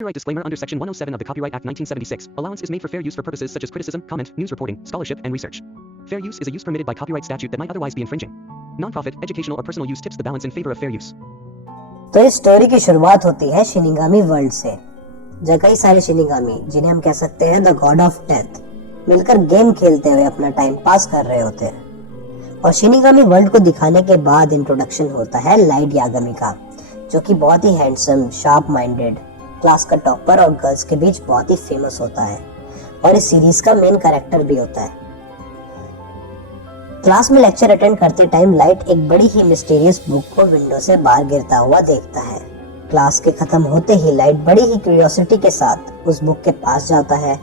Copyright disclaimer under Section 107 of the Copyright Act 1976. Allowance is made for fair use for purposes such as criticism, comment, news reporting, scholarship, and research. Fair use is a use permitted by copyright statute that might otherwise be infringing. Non-profit, educational, or personal use tips the balance in favor of fair use. तो इस story की शुरुआत होती है shinigami world से, जहाँ कई सारे शिनिगामी, जिन्हें हम कह सकते हैं द गॉड ऑफ डेथ, मिलकर गेम खेलते हुए अपना टाइम पास कर रहे होते हैं। और शिनिगामी वर्ल्ड को दिखाने के बाद इंट्रोडक्शन होता है लाइट यागामी का, जो कि बहुत ही हैंडसम, शार्प माइंडेड, क्लास का टॉपर और गर्ल्स के बीच बहुत ही फेमस होता है और इस सीरीज का मेन कैरेक्टर भी होता है। क्लास में लेक्चर अटेंड करते टाइम लाइट एक बड़ी ही मिस्टीरियस बुक को विंडो से बाहर गिरता हुआ देखता है। क्लास के खत्म होते ही लाइट बड़ी ही क्यूरियोसिटी के साथ उस बुक के पास जाता है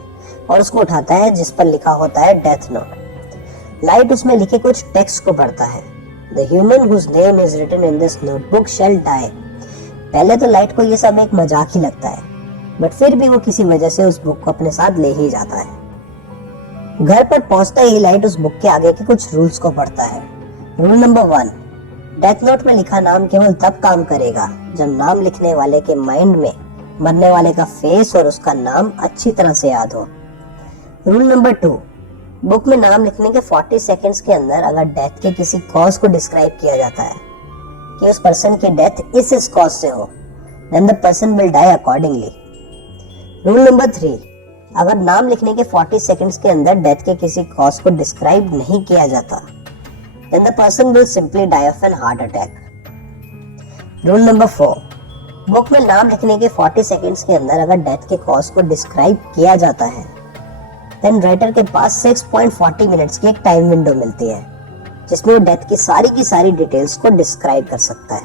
और उसको उठाता है, जिस पर लिखा होता है डेथ नोट। लाइट उसमें लिखे कुछ टेक्स्ट को पढ़ता है। The human whose name is written in this notebook shall die. पहले तो लाइट को ये सब एक मजाक ही लगता है, बट फिर भी वो किसी वजह से उस बुक को अपने साथ ले ही जाता है। घर पर पहुंचते ही लाइट उस बुक के आगे के कुछ रूल्स को पढ़ता है। रूल नंबर 1, डेथ नोट में लिखा नाम केवल तब काम करेगा जब नाम लिखने वाले के माइंड में मरने वाले का फेस और उसका नाम अच्छी तरह से याद हो। रूल नंबर 2, बुक में नाम लिखने के 40 सेकेंड्स के अंदर अगर डेथ के किसी कॉज को डिस्क्राइब किया जाता है कि उस पर्सन की डेथ इस कॉज से हो, then the person will die accordingly. Rule number 3, अगर नाम लिखने के 40 सेकंड्स के अंदर डेथ के किसी कॉज को डिस्क्राइब नहीं किया जाता, then the person will simply die of an heart attack. Rule number 4, book में नाम लिखने के 40 सेकंड्स के अंदर अगर डेथ के कॉज को डिस्क्राइब किया जाता है, देन राइटर के पास 6.40 मिनट्स की एक टाइम विंडो मिलती है, जिसमें वो डेथ की सारी डिटेल्स को डिस्क्राइब कर सकता है।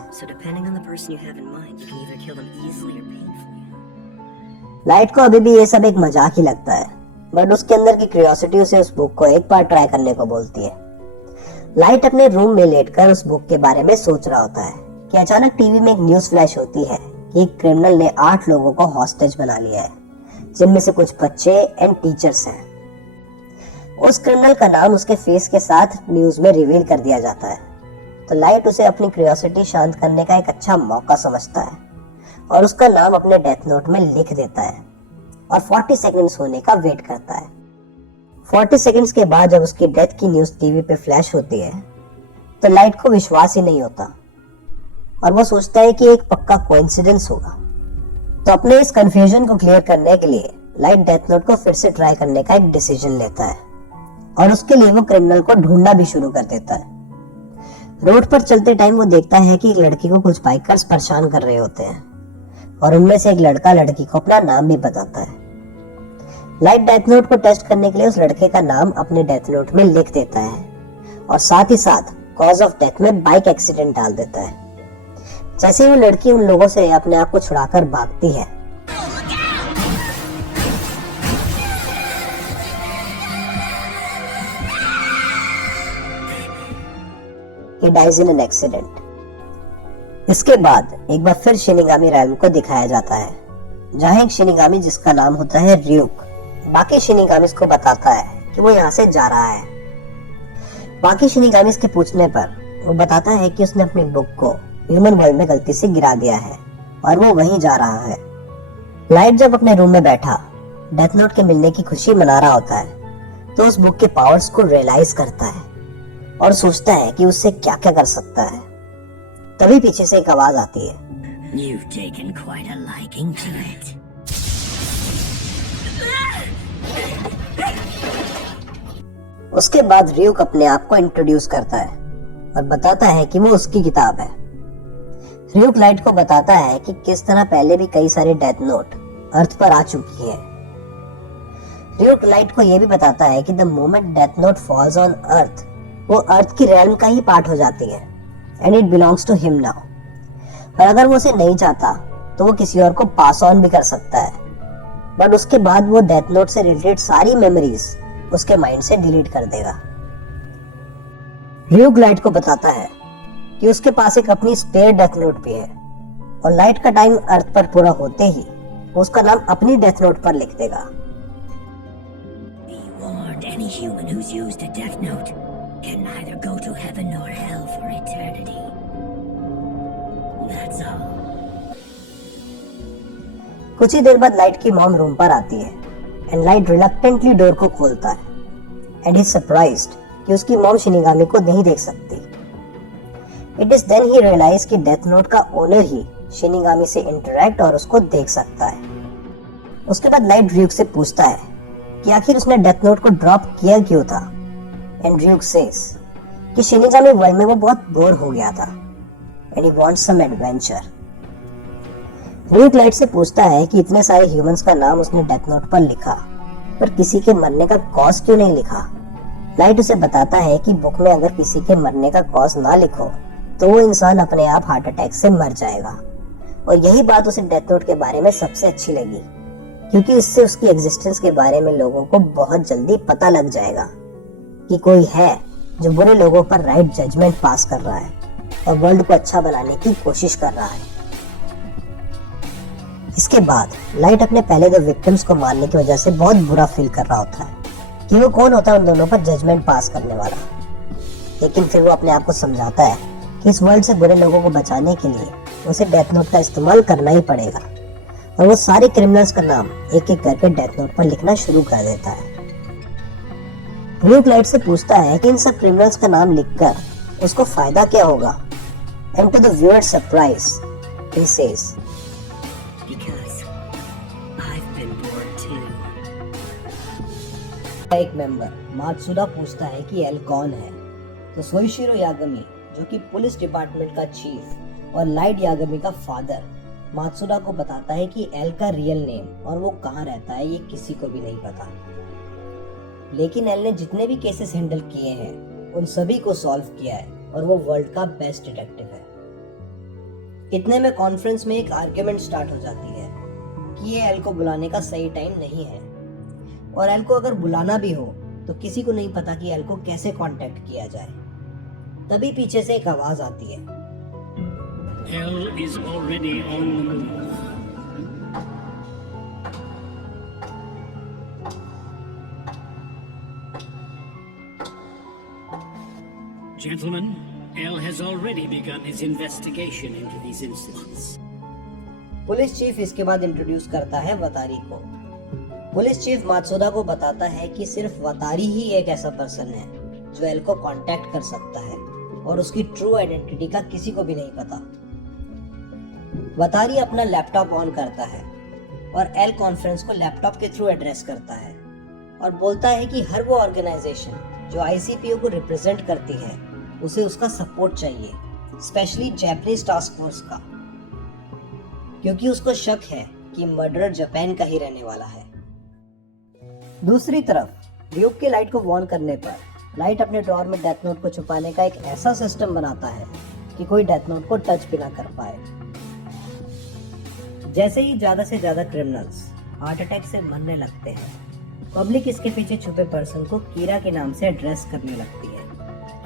लाइट को अभी भी ये सब एक मजाक ही लगता है, बट उसके अंदर की क्यूरियोसिटी उसे उस बुक को एक बार ट्राई करने को बोलती है। लाइट अपने रूम में लेटकर उस बुक के बारे में सोच रहा होता है कि अचानक टीवी में एक न्यूज फ्लैश होती है कि एक क्रिमिनल ने 8 लोगों को हॉस्टेज बना लिया है, जिनमें से कुछ बच्चे एंड टीचर्स हैं। उस क्रिमिनल का नाम उसके फेस के साथ न्यूज में रिवील कर दिया जाता है, तो लाइट उसे अपनी क्यूरियोसिटी शांत करने का एक अच्छा मौका समझता है और उसका नाम अपने डेथ नोट में लिख देता है और 40 सेकंड्स होने का वेट करता है। 40 सेकंड्स के बाद जब उसकी डेथ की न्यूज टीवी पे फ्लैश होती है, तो लाइट को विश्वास ही नहीं होता और वो सोचता है कि एक पक्का कोइंसिडेंस होगा। तो अपने इस कंफ्यूजन को क्लियर करने के लिए लाइट डेथ नोट को फिर से ट्राई करने का एक डिसीजन लेता है और उसके लिए वो क्रिमिनल को ढूंढना भी शुरू कर देता है। रोड पर चलते टाइम वो देखता है कि एक लड़की को कुछ बाइकर्स परेशान कर रहे होते हैं और उनमें से एक लड़का लड़की को अपना नाम भी बताता है। लाइट डेथ नोट को टेस्ट करने के लिए उस लड़के का नाम अपने डेथ नोट में लिख देता है और साथ ही साथ कॉज ऑफ डेथ में बाइक एक्सीडेंट डाल देता है। जैसे ही वो लड़की उन लोगों से अपने आप को छुड़ाकर भागती है, he dies in an accident। इसके बाद एक बार फिर शिनिगामी रैल्म को दिखाया जाता है, जहाँ एक शिनिगामी जिसका नाम होता है र्यूक बाकी शिनिगामिस को बताता है कि वो यहाँ से जा रहा है। बाकी शिनिगामिस के पूछने पर वो बताता है कि उसने अपनी बुक को ह्यूमन वर्ल्ड में गलती से गिरा दिया है और वो वहीं जा रहा है। लाइट जब अपने रूम में बैठा डेथ नोट के मिलने की खुशी मना रहा होता है, तो उस बुक के पावर्स को रियलाइज करता है और सोचता है कि उससे क्या क्या कर सकता है। तभी पीछे से एक आवाज आती है, You've taken quite a liking to it. उसके बाद र्यूक अपने आप को इंट्रोड्यूस करता है और बताता है कि वो उसकी किताब है। र्यूक लाइट को बताता है कि किस तरह पहले भी कई सारे डेथ नोट अर्थ पर आ चुकी है। र्यूक लाइट को यह भी बताता है कि the moment death note falls on earth, वो अर्थ की रेल्म का ही पार्ट हो जाती है and it belongs to him now. और अगर वो उसे नहीं चाहता तो वो किसी और को पास ऑन भी कर सकता है, बट उसके बाद वो डेथ नोट से रिलेटेड सारी मेमोरीज उसके माइंड से डिलीट कर देगा। र्यूक लाइट को बताता है कि उसके पास एक अपनी स्पेयर डेथ नोट भी है और लाइट का टाइम अर्थ पर पूरा होते ही वो उसका नाम अपनी डेथ नोट पर लिख देगा। Be warned, any human who's used a death note can neither go to heaven nor hell for eternity. That's all. कुछ ही देर बाद लाइट की मॉम रूम पर आती है एंड लाइट रिलक्टेंटली डोर को खोलता है एंड ही सरप्राइज्ड कि उसकी मॉम शिनिगामी को नहीं देख सकती। It is then he realize कि डेथ नोट का ओनर ही शिनिगामी से इंटरेक्ट और उसको देख सकता है। उसके बाद लाइट ड्यूक से पूछता है कि आखिर उसने डेथ नोट को ड्रॉप किया क्यों था एंड ड्यूक सेज कि शिनिगामी वर्ल्ड में वो बहुत बोर हो गया था and he wants some adventure. Duke Light से पूछता है कि इतने सारे ह्यूमंस का नाम उसने डेथ नोट पर लिखा पर किसी के मरने का कॉज क्यों नहीं लिखा। लाइट उसे बताता है कि बुक में अगर किसी के मरने का कॉज ना लिखो तो वो इंसान अपने आप हार्ट अटैक से मर जाएगा। और यही बात उसे डेथ नोट के बारे में सबसे अच्छी लगी क्योंकि इससे उसकी एग्जिस्टेंस के बारे में लोगों को बहुत जल्दी पता लग जाएगा कि कोई है जो बुरे लोगों पर राइट जजमेंट पास कर रहा है और वर्ल्ड को अच्छा बनाने की कोशिश कर रहा है। इसके बाद लाइट अपने पहले दो विक्टिम्स को मारने की वजह से बहुत बुरा फील कर रहा होता है कि वो कौन होता है उन दोनों पर जजमेंट पास करने वाला। लेकिन फिर वो अपने आप को समझाता है कि इस वर्ल्ड से बुरे लोगों को बचाने के लिए उसे डेथ नोट का इस्तेमाल करना ही पड़ेगा और वो सारे क्रिमिनल्स का नाम एक एक करके डेथ नोट पर लिखना शुरू कर देता है। ड्यूक लाइट से पूछता है कि इन सब क्रिमिनल्स का नाम लिखकर उसको फायदा क्या होगा and to the viewer surprise he says Because I've been bored too. एक मेंबर मात्सुदा पूछता है कि एल कौन है तो सोइशिरो यागमी जो कि पुलिस डिपार्टमेंट का चीफ और लाइट यागमी का फादर मात्सुदा को बताता है कि एल का रियल नेम और वो कहाँ रहता है ये किसी को भी नहीं पता। लेकिन एल ने जितने भी केसेस हैंडल किए हैं उन सभी को सॉल्व किया है और वो वर्ल्ड का बेस्ट डिटेक्टिव है। इतने में कॉन्फ्रेंस में एक आर्ग्यूमेंट स्टार्ट हो जाती है कि ये एल को बुलाने का सही टाइम नहीं है और एल को अगर बुलाना भी हो तो किसी को नहीं पता कि एल को कैसे कांटेक्ट किया जाए। तभी पीछे से एक आवाज आती है, Hell is already on the move. Gentlemen, L has already begun his investigation into these incidents. Police chief इसके बाद इंट्रोड्यूस करता है वतारी को। पुलिस चीफ मात्सुदा को बताता है कि सिर्फ वतारी ही एक ऐसा पर्सन है जो एल को कांटेक्ट कर सकता है और उसकी ट्रू आइडेंटिटी का किसी को भी नहीं पता। वतारी अपना लैपटॉप ऑन करता है और एल कॉन्फ्रेंस को लैपटॉप के थ्रू एड्रेस करता है और बोलता है कि हर वो ऑर्गेनाइजेशन जो आईसीपीओ को रिप्रेजेंट करती है उसे उसका सपोर्ट चाहिए, स्पेशली जापानीज टास्क फोर्स का, क्योंकि उसको शक है कि मर्डरर जापान का ही रहने वाला है। दूसरी तरफ ड्यूक के लाइट को वार्न करने पर लाइट अपने ड्रॉअर में डेथ नोट को छुपाने का एक ऐसा सिस्टम बनाता है कि कोई डेथ नोट को टच भी ना कर पाए। जैसे ही ज्यादा से ज्यादा क्रिमिनल्स हार्ट अटैक से मरने लगते हैं, पब्लिक इसके पीछे छुपे पर्सन को कीरा के नाम से एड्रेस करने लगती है।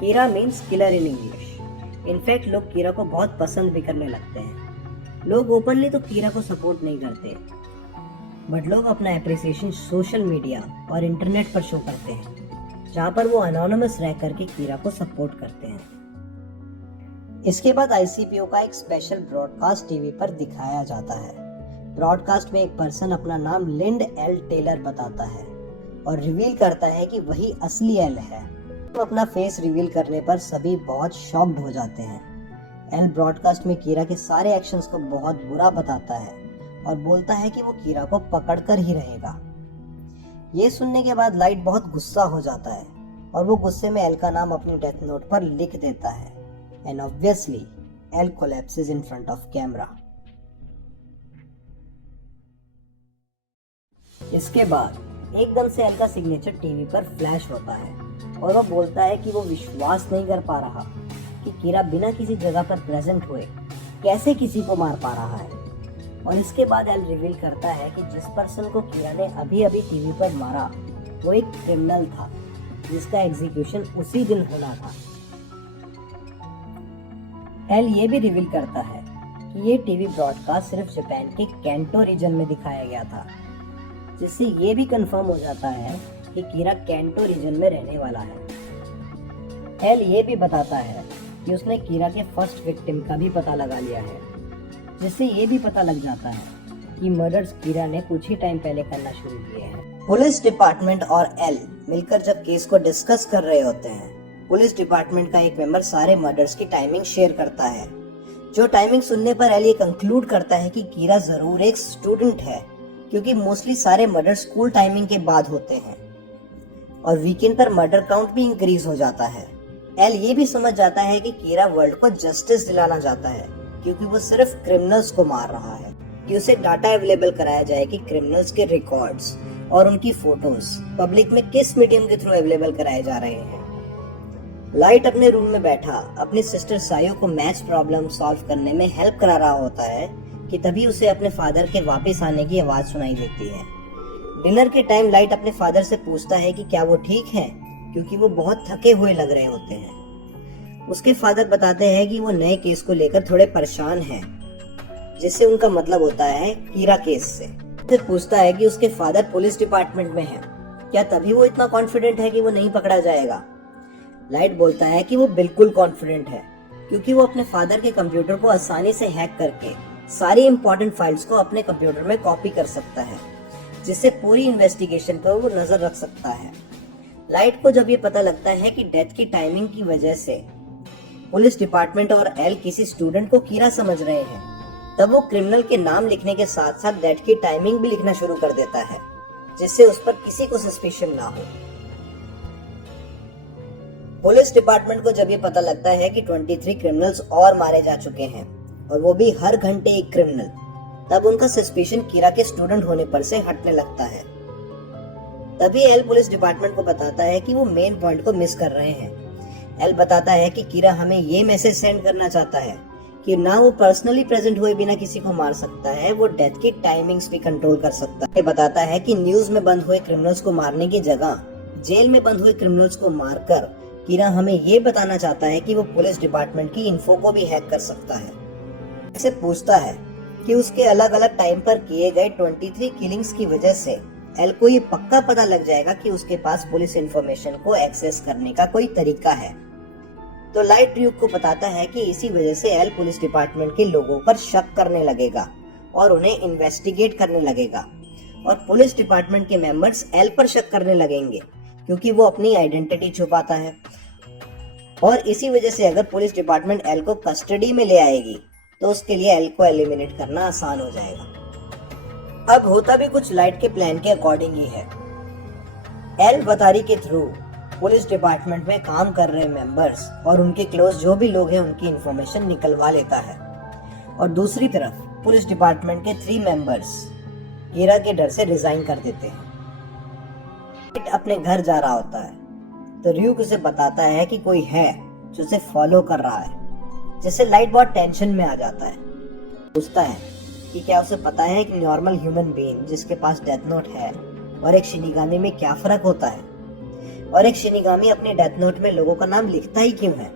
Kira means killer in English. In fact लोग कीरा को बहुत पसंद भी करने लगते हैं। लोग ओपनली तो कीरा को सपोर्ट नहीं करते, बट लोग अपना एप्रिसिएशन सोशल मीडिया और इंटरनेट पर शो करते हैं, जहाँ पर वो अनोनिमस रह करके कीरा को सपोर्ट करते हैं। इसके बाद आईसीपीओ का एक स्पेशल ब्रॉडकास्ट टीवी पर दिखाया जाता है। ब्रॉडकास्ट में एक पर्सन अपना नाम लिंड एल टेलर बताता है और रिवील करता है कि वही असली एल है। तो अपना फेस रिवील करने पर सभी बहुत शॉक्ड हो जाते हैं। एल ब्रॉडकास्ट में कीरा के सारे एक्शंस को बहुत बुरा बताता है और बोलता है कि वो कीरा को पकड़कर ही रहेगा। ये सुनने के बाद लाइट बहुत गुस्सा हो जाता है और वो गुस्से में एल का नाम अपनी डेथ नोट पर लिख देता है and obviously L collapses in front of camera. इसके बाद एकदम से एल का सिग्नेचर टीवी पर फ्लैश होता है और वो बोलता है कि वो विश्वास नहीं कर पा रहा कि कीरा बिना किसी जगह पर प्रेजेंट हुए कैसे किसी को मार पा रहा है। और इसके बाद एल रिवील करता है कि जिस पर्सन को कीरा ने अभी अभी टीवी पर मारा वो एक क्रिमिनल था जिसका एग्जीक्यूशन उसी दिन होना था। एल ये भी रिवील करता है कि ये टीवी ब्रॉडकास्ट सिर्फ जापान के कैंटो रीजन में दिखाया गया था, जिससे ये भी कंफर्म हो जाता है कि कीरा कैंटो रीजन में रहने वाला है। एल ये भी बताता है कि उसने कीरा के फर्स्ट विक्टिम का भी पता लगा लिया है, जिससे ये भी पता लग जाता है कि मर्डर्स कीरा ने कुछ ही टाइम पहले करना शुरू किए हैं। पुलिस डिपार्टमेंट और एल मिलकर जब केस को डिस्कस कर रहे होते हैं, पुलिस डिपार्टमेंट का एक मेंबर सारे मर्डर्स की टाइमिंग शेयर करता है। जो टाइमिंग सुनने पर एल ये कंक्लूड करता है कि कीरा जरूर एक स्टूडेंट है, क्योंकि मोस्टली सारे मर्डर स्कूल टाइमिंग के बाद होते हैं और वीकेंड पर मर्डर काउंट भी इंक्रीज हो जाता है। एल ये भी समझ जाता है कि कीरा वर्ल्ड को जस्टिस दिलाना चाहता है, क्योंकि वो सिर्फ क्रिमिनल्स को मार रहा है, कि उसे डाटा अवेलेबल कराया जाए कि क्रिमिनल्स के रिकॉर्ड्स और उनकी फोटोज पब्लिक में किस मीडियम के थ्रू अवेलेबल कराए जा रहे हैं। लाइट अपने रूम में बैठा अपनी सिस्टर सायो को मैथ्स प्रॉब्लम सॉल्व करने में हेल्प करा रहा होता है कि तभी उसे अपने फादर के वापस आने की आवाज सुनाई देती है। डिनर के टाइम लाइट अपने फादर से पूछता है कि क्या वो ठीक हैं, क्योंकि वो बहुत थके हुए लग रहे होते हैं। उसके फादर बताते हैं कि वो नए केस को लेकर थोड़े परेशान हैं, जिससे उनका मतलब होता है कीरा केस से। फिर पूछता है कि उसके फादर पुलिस डिपार्टमेंट में हैं, क्या तभी वो इतना कॉन्फिडेंट है कि वो नहीं पकड़ा जाएगा। लाइट बोलता है कि वो बिल्कुल कॉन्फिडेंट है, क्योंकि वो अपने फादर के कंप्यूटर को आसानी से हैक करके सारी इंपॉर्टेंट फाइल्स को अपने कंप्यूटर में कॉपी कर सकता है, जिससे पूरी इन्वेस्टिगेशन पर वो नजर रख सकता है। लाइट को जब ये पता लगता है कि डेथ की टाइमिंग की वजह से पुलिस डिपार्टमेंट और एल किसी स्टूडेंट को कीरा समझ रहे हैं, तब वो क्रिमिनल के नाम लिखने के साथ साथ डेथ की टाइमिंग भी लिखना शुरू कर देता है, जिससे उस पर किसी को सस्पिशन ना हो। पुलिस डिपार्टमेंट को जब ये पता लगता है कि 23 क्रिमिनल्स और मारे जा चुके हैं, और वो भी हर घंटे एक क्रिमिनल, तब उनका सस्पिशन कीरा के स्टूडेंट होने पर से हटने लगता है। तभी एल पुलिस डिपार्टमेंट को बताता है कि वो मेन पॉइंट को मिस कर रहे हैं। एल बताता है कि कीरा हमें ये मैसेज सेंड करना चाहता है कि ना वो पर्सनली प्रेजेंट हुए बिना किसी को मार सकता है, वो डेथ की टाइमिंग्स भी कंट्रोल कर सकता है। बताता है कि न्यूज में बंद हुए क्रिमिनल्स को मारने की जगह जेल में बंद हुए क्रिमिनल्स को मारकर कीरा हमें ये बताना चाहता है कि वो पुलिस डिपार्टमेंट की इन्फो को भी हैक कर सकता है। ऐसे पूछता है कि उसके अलग अलग टाइम पर किए गए 23 किलिंग्स की वजह से एल को ये पक्का पता लग जाएगा कि उसके पास पुलिस इंफॉर्मेशन को एक्सेस करने का कोई तरीका है। तो लाइट ड्यूक को बताता है कि इसी वजह से एल पुलिस डिपार्टमेंट के लोगों पर शक करने लगेगा और उन्हें इन्वेस्टिगेट करने लगेगा, और पुलिस डिपार्टमेंट के मेंबर्स एल पर शक करने लगेंगे, क्योंकि वो अपनी आइडेंटिटी छुपाता है। और इसी वजह से अगर पुलिस डिपार्टमेंट एल को कस्टडी में ले आएगी, तो उसके लिए एल को एलिमिनेट करना आसान हो जाएगा। अब होता भी कुछ लाइट के प्लान के अकॉर्डिंग ही है। एल बतारी के थ्रू पुलिस डिपार्टमेंट में काम कर रहे मेंबर्स और उनके क्लोज जो भी लोग हैं उनकी इंफॉर्मेशन निकलवा लेता है, और दूसरी तरफ पुलिस डिपार्टमेंट के 3 मेंबर्स कीरा के डर से रिजाइन कर देते हैं। लाइट अपने घर जा रहा होता है तो र्यूक उसे बताता है कि कोई है जो उसे फॉलो कर रहा है, जिससे लाइट बहुत टेंशन में आ जाता है। पूछता है कि क्या उसे पता है कि नॉर्मल ह्यूमन बीइंग जिसके पास डेथ नोट है और एक शिनिगामी में क्या फर्क होता है, और एक शिनिगामी अपने डेथ नोट में लोगों का नाम लिखता ही क्यों है।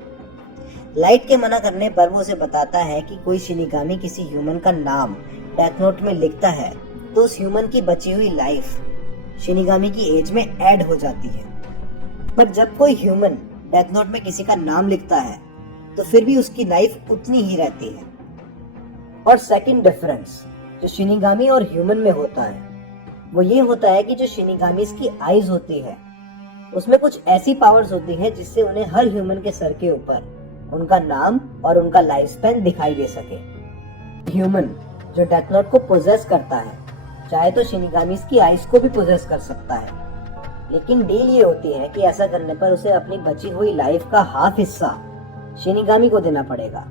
लाइट के मना करने पर वो उसे बताता है कि कोई शिनिगामी किसी ह्यूमन का नाम डेथ नोट में लिखता है तो उस ह्यूमन की बची हुई लाइफ शिनिगामी की एज में ऐड हो जाती है, पर जब कोई ह्यूमन डेथ नोट में किसी का नाम लिखता है तो फिर भी उसकी लाइफ उतनी ही रहती है। और सेकंड डिफरेंस जो शिनिगामी और ह्यूमन में होता है वो ये होता है कि जो शिनिगामी की आईज होती है उसमें कुछ ऐसी पावर्स होती है जिससे उन्हें हर ह्यूमन के सर के ऊपर उनका नाम और उनका लाइफ स्पैन दिखाई दे सके। ह्यूमन जो डेथ नोट को पोजेस करता है चाहे तो शिनिगामी की आईज को भी पोजेस कर सकता है, लेकिन डील ये होती है कि ऐसा करने पर उसे अपनी बची हुई लाइफ का हाफ हिस्सा शिनिगामी को देना पड़ेगा।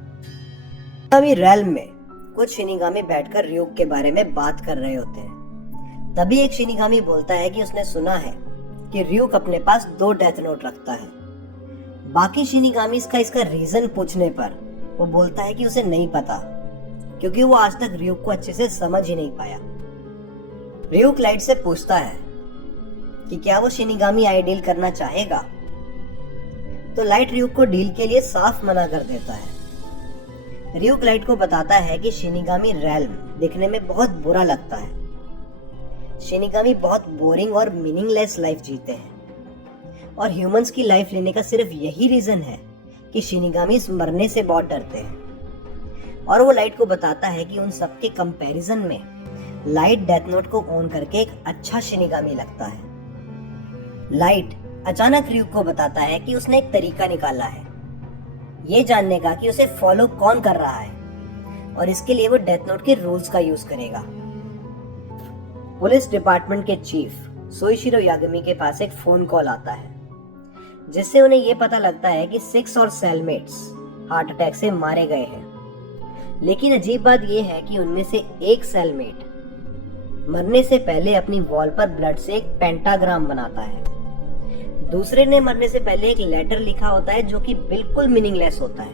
अभी रेल्म में कुछ शिनिगामी बैठकर र्यूक के बारे में बात कर रहे होते हैं। तभी एक शिनिगामी बोलता है कि उसने सुना है कि र्यूक अपने पास 2 डेथ नोट रखता है। बाकी शिनिगामी का इसका रीजन पूछने पर वो बोलता है कि उसे नहीं पता, क्योंकि वो आज तक र्यूक को अच्छे से समझ ही नहीं पाया। र्यूक लाइट से पूछता है कि क्या वो शिनिगामी आई डील करना चाहेगा, तो लाइट र्यूक को डील के लिए साफ मना कर देता है। र्यूक लाइट को बताता है कि शिनिगामी रेल्म दिखने में बहुत बुरा लगता है। शिनिगामी बहुत बोरिंग और मीनिंगलेस लाइफ जीते हैं, और ह्यूमंस की लाइफ लेने का सिर्फ यही रीजन है कि शिनिगामी मरने से बहुत डरते हैं। और वो लाइट को बताता है कि उन सबके कंपैरिजन में लाइट डेथ नोट को ऑन करके एक अच्छा शिनिगामी लगता है। लाइट अचानक र्यूक को बताता है कि उसने एक तरीका निकाला है ये जानने का कि उसे फॉलो कौन कर रहा है और इसके लिए वो डेथ नोट के रूल्स का यूज करेगा। पुलिस डिपार्टमेंट के चीफ सोइशिरो यागमी के पास एक फोन कॉल आता है जिससे उन्हें ये पता लगता है कि 6 और सेलमेट्स हार्ट अटैक से मारे गए हैं। लेकिन अजीब बात यह है कि उनमें से एक सेलमेट मरने से पहले अपनी वॉल पर ब्लड से एक पेंटाग्राम बनाता है। दूसरे ने मरने से पहले एक लेटर लिखा होता है जो कि बिल्कुल मीनिंगलेस होता है।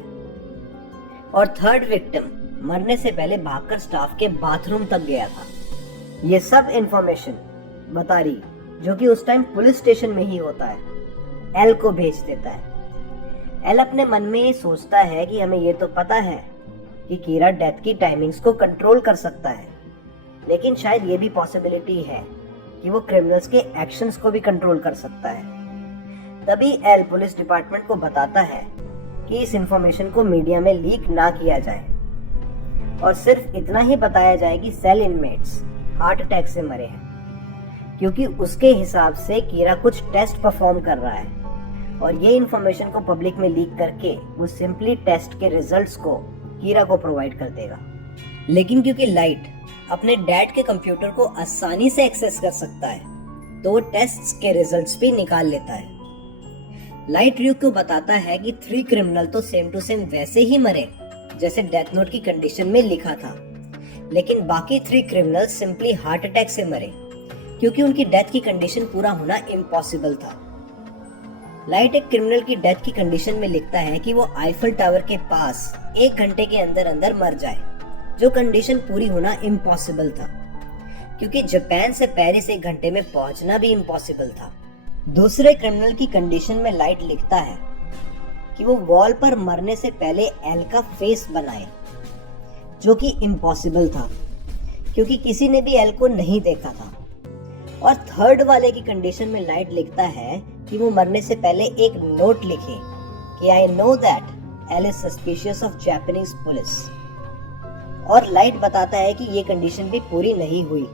और थर्ड विक्टिम मरने से पहले भागकर स्टाफ के बाथरूम तक गया था। ये सब इंफॉर्मेशन बतारी जो कि उस टाइम पुलिस स्टेशन में ही होता है एल को भेज देता है। एल अपने मन में ये सोचता है कि हमें ये तो पता है कि कीरा डेथ की टाइमिंग्स को कंट्रोल कर सकता है, लेकिन शायद ये भी पॉसिबिलिटी है कि वो क्रिमिनल्स के एक्शंस को भी कंट्रोल कर सकता है। तभी एल पुलिस डिपार्टमेंट को बताता है कि इस इंफॉर्मेशन को मीडिया में लीक ना किया जाए और सिर्फ इतना ही बताया जाए कि सेल इनमेट्स हार्ट अटैक से मरे हैं, क्योंकि उसके हिसाब से कीरा कुछ टेस्ट परफॉर्म कर रहा है और ये इंफॉर्मेशन को पब्लिक में लीक करके वो सिंपली टेस्ट के रिजल्ट्स को कीरा को प्रोवाइड कर देगा। लेकिन क्योंकि लाइट अपने डैड के कंप्यूटर को आसानी से एक्सेस कर सकता है तो वो टेस्ट्स के रिजल्ट्स भी निकाल लेता है। लाइट र्यूक को बताता है कि 3 क्रिमिनल तो सेम टू सेम वैसे ही मरे जैसे डेथ नोट की कंडीशन में लिखा था, लेकिन बाकी 3 क्रिमिनल सिंपली हार्ट अटैक से मरे क्योंकि उनकी डेथ की कंडीशन पूरा होना इम्पॉसिबल था। लाइट एक क्रिमिनल की डेथ की कंडीशन में लिखता है कि वो आईफल टावर के पास 1 घंटे के अंदर अंदर मर जाए, जो कंडीशन पूरी होना इम्पॉसिबल था क्योंकि जापान से पेरिस 1 घंटे में पहुंचना भी इम्पॉसिबल था। दूसरे क्रिमिनल की कंडीशन में लाइट लिखता है कि वो वॉल पर मरने से पहले एल का फेस बनाए, जो कि इम्पॉसिबल था क्योंकि किसी ने भी एल को नहीं देखा था। और थर्ड वाले की कंडीशन में लाइट लिखता है कि वो मरने से पहले एक नोट लिखे कि I know that L is suspicious of Japanese police. और लाइट बताता है कि ये कंडीशन भी पूरी नहीं हुई,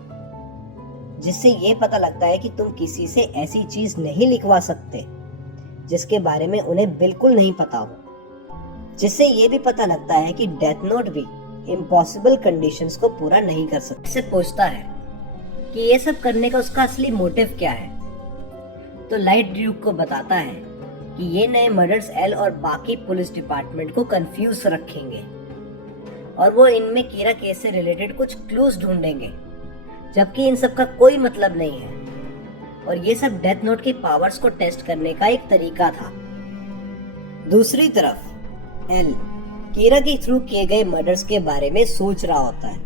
जिससे ये पता लगता है कि तुम किसी से ऐसी चीज नहीं लिखवा सकते जिसके बारे में उन्हें बिल्कुल नहीं पता हो, जिससे ये भी पता लगता है कि डेथ नोट भी इम्पॉसिबल कंडीशंस को पूरा नहीं कर सकता। इससे पूछता है कि ये सब करने का उसका असली मोटिव क्या है, तो लाइट ड्यूक को बताता है कि ये नए मर्डर्स एल और बाकी पुलिस डिपार्टमेंट को कंफ्यूज रखेंगे और वो इनमें कीरा केस से रिलेटेड कुछ क्लूज ढूंढेंगे, जबकि इन सब का कोई मतलब नहीं है और ये सब डेथ नोट के पावर्स को टेस्ट करने का एक तरीका था। दूसरी तरफ एल कीरा के थ्रू किए गए मर्डर्स के बारे में सोच रहा होता है।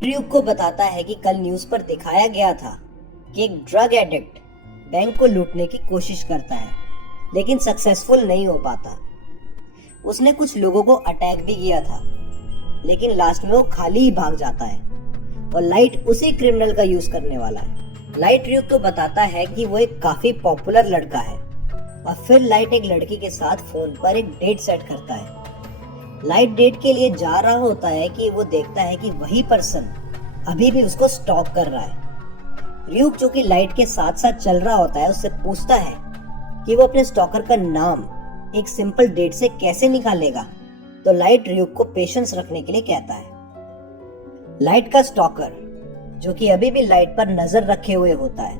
ड्यूक को बताता है कि कल न्यूज पर दिखाया गया था कि एक ड्रग एडिक्ट बैंक को लूटने की कोशिश करता है लेकिन सक्सेसफुल नहीं हो पाता। उसने कुछ लोगों को अटैक भी किया था लेकिन लास्ट में वो खाली ही भाग जाता है और लाइट उसी क्रिमिनल का यूज करने वाला है। लाइट ड्यूक को बताता है कि वो एक काफी पॉपुलर लड़का है और फिर लाइट एक लड़की के साथ फोन पर एक डेट सेट करता है। लाइट डेट के लिए जा रहा होता है कि वो देखता है कि वही पर्सन अभी भी उसको स्टॉक कर रहा है। र्यूक जो कि लाइट के साथ साथ चल रहा होता है उससे पूछता है कि वो अपने स्टॉकर का नाम एक सिंपल डेट से कैसे निकालेगा, तो लाइट र्यूक को पेशेंस रखने के लिए कहता है। लाइट का स्टॉकर जो कि अभी भी लाइट पर नजर रखे हुए होता है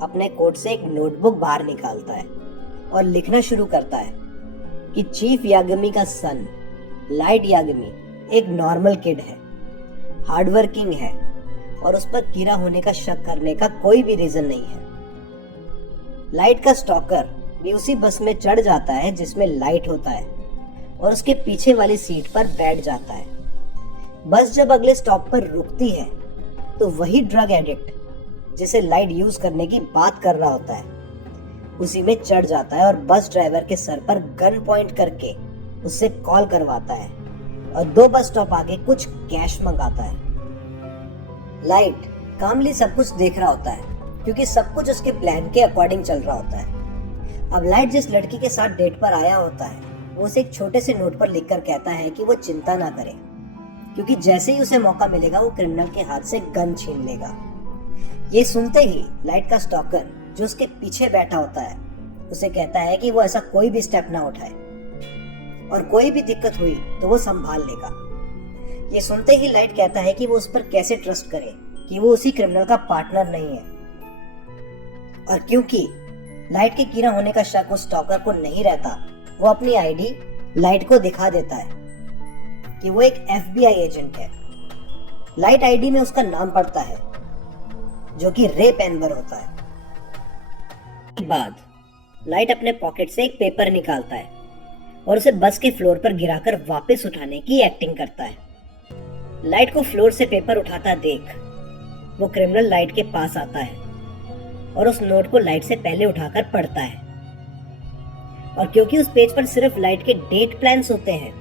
अपने कोट से एक नोटबुक बाहर निकालता है और लिखना शुरू करता है कि चीफ यागमी का सन लाइट यागमी एक नॉर्मल किड है, हार्डवर्किंग है और उस पर कीरा होने का शक करने का कोई भी रीजन नहीं है। लाइट का स्टॉकर भी उसी बस में चढ़ जाता है जिसमें लाइट होता है और उसके पीछे वाली सीट पर बैठ जाता है। बस जब अगले स्टॉप पर रुकती है तो वही ड्रग एडिक्ट जिसे लाइट यूज करने की बात कर रहा होता है उसी में चढ़ जाता है और बस ड्राइवर के सर पर गन पॉइंट करके उससे कॉल करवाता है और 2 बस स्टॉप आगे कुछ कैश मंगाता है। लाइट कामली सब कुछ देख रहा होता है क्योंकि सब कुछ उसके प्लान के अकॉर्डिंग चल रहा होता है। अब लाइट जिस लड़की के साथ डेट पर आया होता है वो उसे एक छोटे से नोट पर लिखकर कहता है कि वो चिंता ना करे क्योंकि जैसे ही उसे मौका मिलेगा वो क्रिमिनल के हाथ से गन छीन लेगा। ये सुनते ही लाइट का स्टॉकर जो उसके पीछे बैठा होता है उसे कहता है कि वो ऐसा कोई भी स्टेप ना उठाए और कोई भी दिक्कत हुई तो वो संभाल लेगा। ये सुनते ही लाइट कहता है कि वो उस पर कैसे ट्रस्ट करे कि वो उसी क्रिमिनल का पार्टनर नहीं है। और क्योंकि लाइट के कीड़ा होने का शक उस स्टॉकर को नहीं रहता, वो अपनी आईडी लाइट को दिखा देता है कि वो एक FBI एजेंट है। लाइट आईडी में उसका नाम पड़ता है जो कि रे पेनबर होता है। बाद लाइट अपने पॉकेट से एक पेपर निकालता है और उसे बस के फ्लोर पर गिराकर वापस उठाने की एक्टिंग करता है। लाइट को फ्लोर से पेपर उठाता देख वो क्रिमिनल लाइट के पास आता है और उस नोट को लाइट से पहले उठाकर पढ़ता है। और क्योंकि उस पेज पर सिर्फ लाइट के डेट प्लान्स होते हैं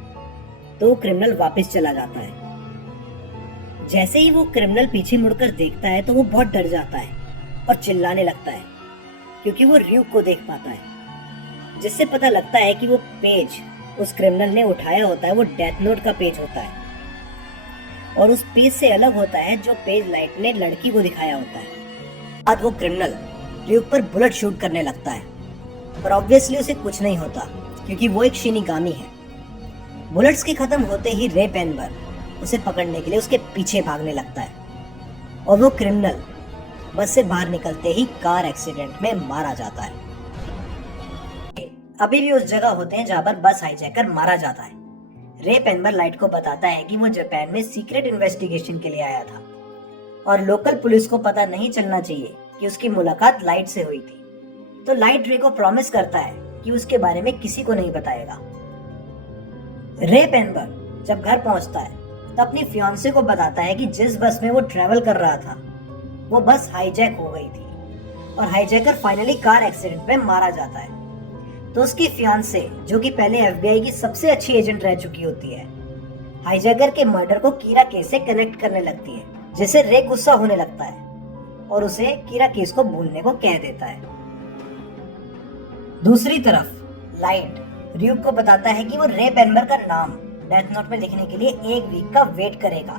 तो वो क्रिमिनल वापस चला जाता है। जैसे ही वो क्रिमिनल पीछे मुड़कर देखता है तो वो बहुत डर जाता है और चिल्लाने लगता है क्योंकि वो र्यूक को देख पाता है, जिससे पता लगता है कि वो पेज उस क्रिमिनल ने उठाया होता है वो डेथ नोट का पेज होता है और उस पेज से अलग होता है जो पेज लाइट ने लड़की को दिखाया होता है। बाद वो क्रिमिनल र्यूक पर बुलेट शूट करने लगता है पर ऑब्वियसली उसे कुछ नहीं होता क्योंकि वो एक शिनिगामी है। बुलेट्स के खत्म होते ही रे पेनबर उसे पकड़ने के लिए उसके पीछे भागने लगता है और वो क्रिमिनल बस से बाहर निकलते ही कार एक्सीडेंट में मारा जाता है। अभी भी उस जगह होते हैं जहां पर बस हाईजैकर मारा जाता है। रे पेनबर लाइट को बताता है कि वो जापान में सीक्रेट इन्वेस्टिगेशन के लिए आया था और लोकल पुलिस को पता नहीं चलना चाहिए कि उसकी मुलाकात लाइट से हुई थी। तो लाइट रे को प्रॉमिस करता है कि उसके बारे में किसी को नहीं बताएगा। रे पेनबर जब घर पहुंचता है तो अपनी फियांसे को बताता है कि जिस बस में वो ट्रेवल कर रहा था वो बस हाईजैक हो गई थी और हाईजैकर फाइनली कार एक्सीडेंट में मारा जाता है। तो उसकी फियांसे जो कि पहले FBI की सबसे अच्छी एजेंट रह चुकी होती है, हाईजैकर के मर्डर को कीरा केस से कनेक्ट करने लगती है, जिससे रे गुस्सा होने लगता है और उसे कीरा केस को भूलने को कह देता है। दूसरी तरफ लाइट र्यूक को बताता है कि वो रे पेनबर का नाम डेथ नोट में लिखने के लिए 1 वीक का वेट करेगा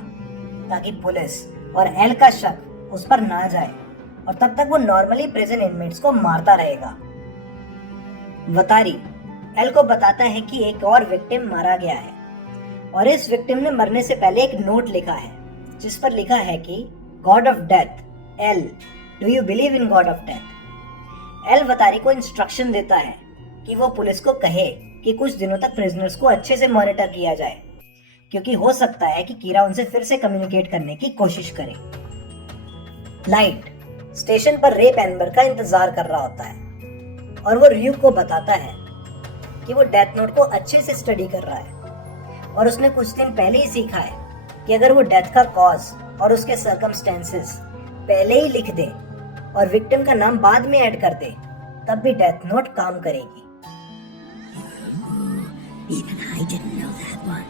ताकि पुलिस और एल का शक उस पर ना जाए और तब तक वो नॉर्मली प्रिजन इनमेट्स को मारता रहेगा। वतारी एल को बताता है कि एक और विक्टिम मारा गया है और इस विक्टिम ने मरने से पहले एक नोट लिखा है जिस पर लिखा है कि god of death L, do you believe in god of death. L Watari को इंस्ट्रक्शन देता है कि वो पुलिस को कहे कि कुछ दिनों तक प्रिजनर्स को अच्छे से मॉनिटर किया जाए क्योंकि हो सकता है कि कीरा उनसे फिर से कम्युनिकेट करने की कोशिश करे। लाइट स्टेशन पर रे पेनबर का इंतजार कर रहा होता है और वो र्यूक को बताता है कि वो डेथ नोट को अच्छे से स्टडी कर रहा है और उसने कुछ दिन पहले ही सीखा है कि अगर वो डेथ का कॉज और उसके सर्कमस्टेंसेस पहले ही लिख दे और विक्टिम का नाम बाद में ऐड कर दे तब भी डेथ नोट काम करेगी। Even I didn't know that one.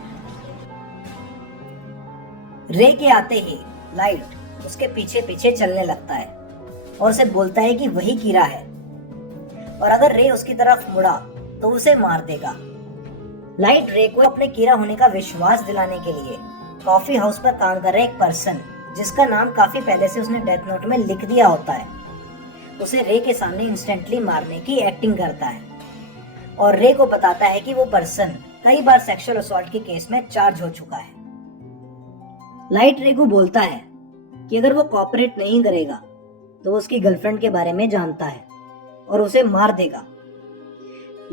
रे के आते ही लाइट उसके पीछे पीछे चलने लगता है और उसे बोलता है कि वही कीरा है और अगर रे उसकी तरफ मुड़ा तो उसे मार देगा। लाइट रे को अपने कीरा होने का विश्वास दिलाने के लिए कॉफी हाउस पर काम कर रहे एक पर्सन जिसका नाम काफी पहले से उसने डेथ नोट में लिख दिया होता है उसे रे के सामने इंस्टेंटली मारने की एक्टिंग करता है और रे को बताता है कि वो पर्सन कई बार सेक्सुअल असॉल्ट के केस में चार्ज हो चुका है। लाइट रे को बोलता है कि अगर वो कोऑपरेट नहीं करेगा तो वो उसकी गर्लफ्रेंड के बारे में जानता है और उसे मार देगा।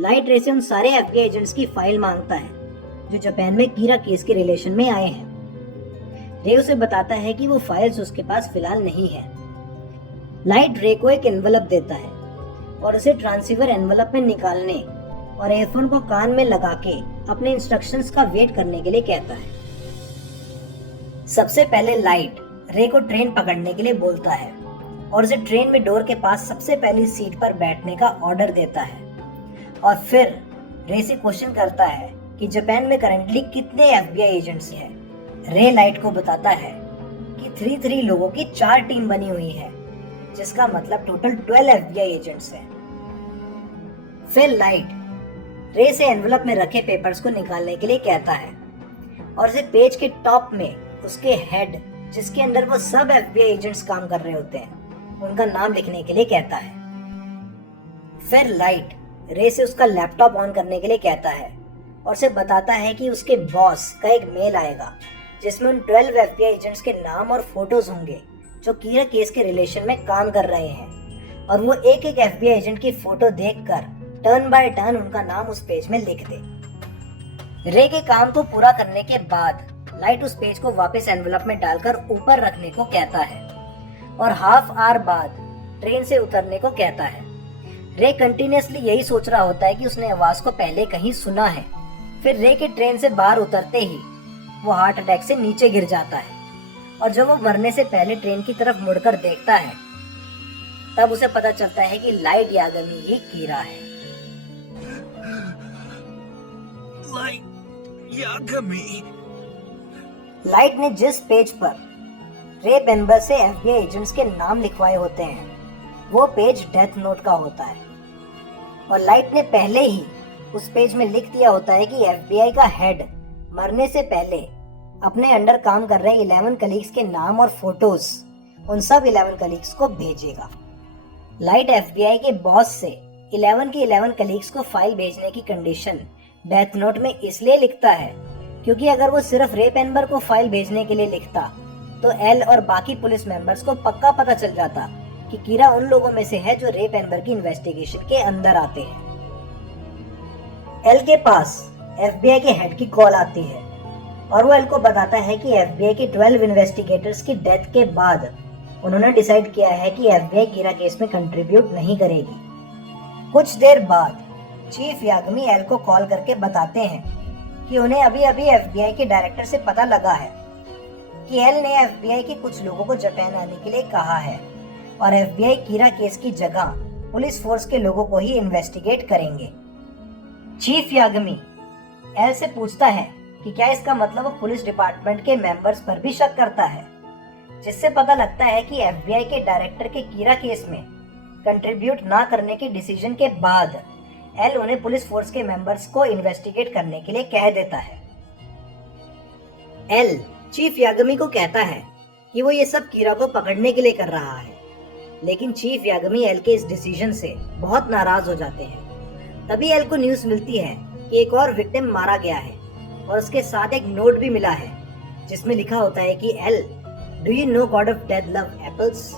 लाइट रे से उन सारे FBI एजेंट्स की फाइल मांगता है जो जापान में कीरा केस के रिलेशन में आए हैं। रे उसे बताता है कि वो फाइल्स उसके पास फिलहाल नहीं है। लाइट रे को एक एनवलप देता है और उसे ट्रांसीवर एनवलप में निकालने और एयरफोन को कान में लगा के अपने इंस्ट्रक्शंस का वेट करने के लिए कहता है। सबसे पहले लाइट रे को ट्रेन पकड़ने के लिए बोलता है और उसे ट्रेन में डोर के पास सबसे पहली सीट पर बैठने का ऑर्डर देता है और फिर रे से क्वेश्चन करता है कि जापान में करंटली कितने FBI एजेंट्स हैं। रे लाइट को बताता है कि 3 लोगों की 4 टीम बनी हुई है जिसका मतलब टोटल 12 FBI एजेंट्स हैं। फिर लाइट रे से एनवलप में रखे पेपर्स को निकालने के लिए कहता है और उसे पेज के टॉप में उसके हेड, जिसके अंदर वो सब FBI एजेंट्स काम कर रहे होते हैं, उनका नाम लिखने के लिए कहता है। फिर लाइट रे से उसका लैपटॉप ऑन करने के लिए कहता है और उसे बताता है कि उसके बॉस का एक मेल आएगा जिसमें उन 12 FBI एजेंट्स के नाम और फोटोज होंगे जो कीरा केस के रिलेशन में काम कर रहे हैं, और वो एक एक FBI एजेंट की फोटो देखकर टर्न बाय टर्न उनका नाम उस पेज में लिख दे। रे के काम को पूरा करने के बाद लाइट उस पेज को वापस एनवेलप में डालकर ऊपर रखने को कहता है और हाफ आवर बाद ट्रेन से उतरने को कहता है। रे कंटिन्यूअसली यही सोच रहा होता है कि उसने आवाज को पहले कहीं सुना है। फिर रे के ट्रेन से बाहर उतरते ही वो हार्ट अटैक से नीचे गिर जाता है, और जब वो मरने से पहले ट्रेन की तरफ मुड़कर देखता है तब उसे पता चलता है कि लाइट यागमी ही कीरा है। लाइट ने जिस पेज पर रे पेनबर से FBI एजेंट्स के नाम लिखवाए होते हैं वो पेज डेथ नोट का होता है, और लाइट ने पहले ही उस पेज में लिख दिया होता है कि FBI का हेड मरने से पहले अपने अंडर काम कर रहे 11 कलीग्स के नाम और फोटोज उन सब 11 कलीग्स को भेजेगा। लाइट FBI के बॉस से 11 के 11 कलीग्स को फाइल भेजने की कंडीशन डेथ नोट में इसलिए लिखता है क्योंकि अगर वो सिर्फ रे पेनबर को फाइल भेजने के लिए लिखता तो एल और बाकी पुलिस मेंबर्स को पक्का पता चल जाता कि कीरा उन लोगों में से है जो रे पेनबर की इन्वेस्टिगेशन के अंदर आते हैं। एल के पास FBI के हेड की कॉल आती है और वो एल को बताता है कि FBI के 12 इन्वेस्टिगेटर्स की डेथ के बाद उन्होंने डिसाइड किया है कि FBI कीरा केस में कंट्रीब्यूट नहीं करेगी। कुछ देर बाद चीफ यागमी एल को कॉल करके बताते हैं कि उन्हें अभी अभी FBI के डायरेक्टर से पता लगा है कि एल ने FBI के कुछ लोगों को जापान आने के लिए कहा है और FBI कीरा केस की जगह पुलिस फोर्स के लोगों को ही इन्वेस्टिगेट करेंगे। चीफ यागमी एल से पूछता है कि क्या इसका मतलब वो पुलिस डिपार्टमेंट के मेंबर्स पर भी शक करता है, जिससे पता लगता है कि FBI के डायरेक्टर के कीरा केस में कंट्रीब्यूट ना करने के डिसीजन के बाद एल उन्हें पुलिस फोर्स के मेंबर्स को इन्वेस्टिगेट करने के लिए कह देता है। एल चीफ यागमी को कहता है कि वो ये सब कीरा को पकड़ने के लिए कर रहा है, लेकिन चीफ यागमी एल के इस डिसीजन से बहुत नाराज हो जाते हैं। तभी एल को न्यूज मिलती है कि एक और विक्टिम मारा गया है और उसके साथ एक नोट भी मिला है जिसमें लिखा होता है कि L, do you know God of death love apples?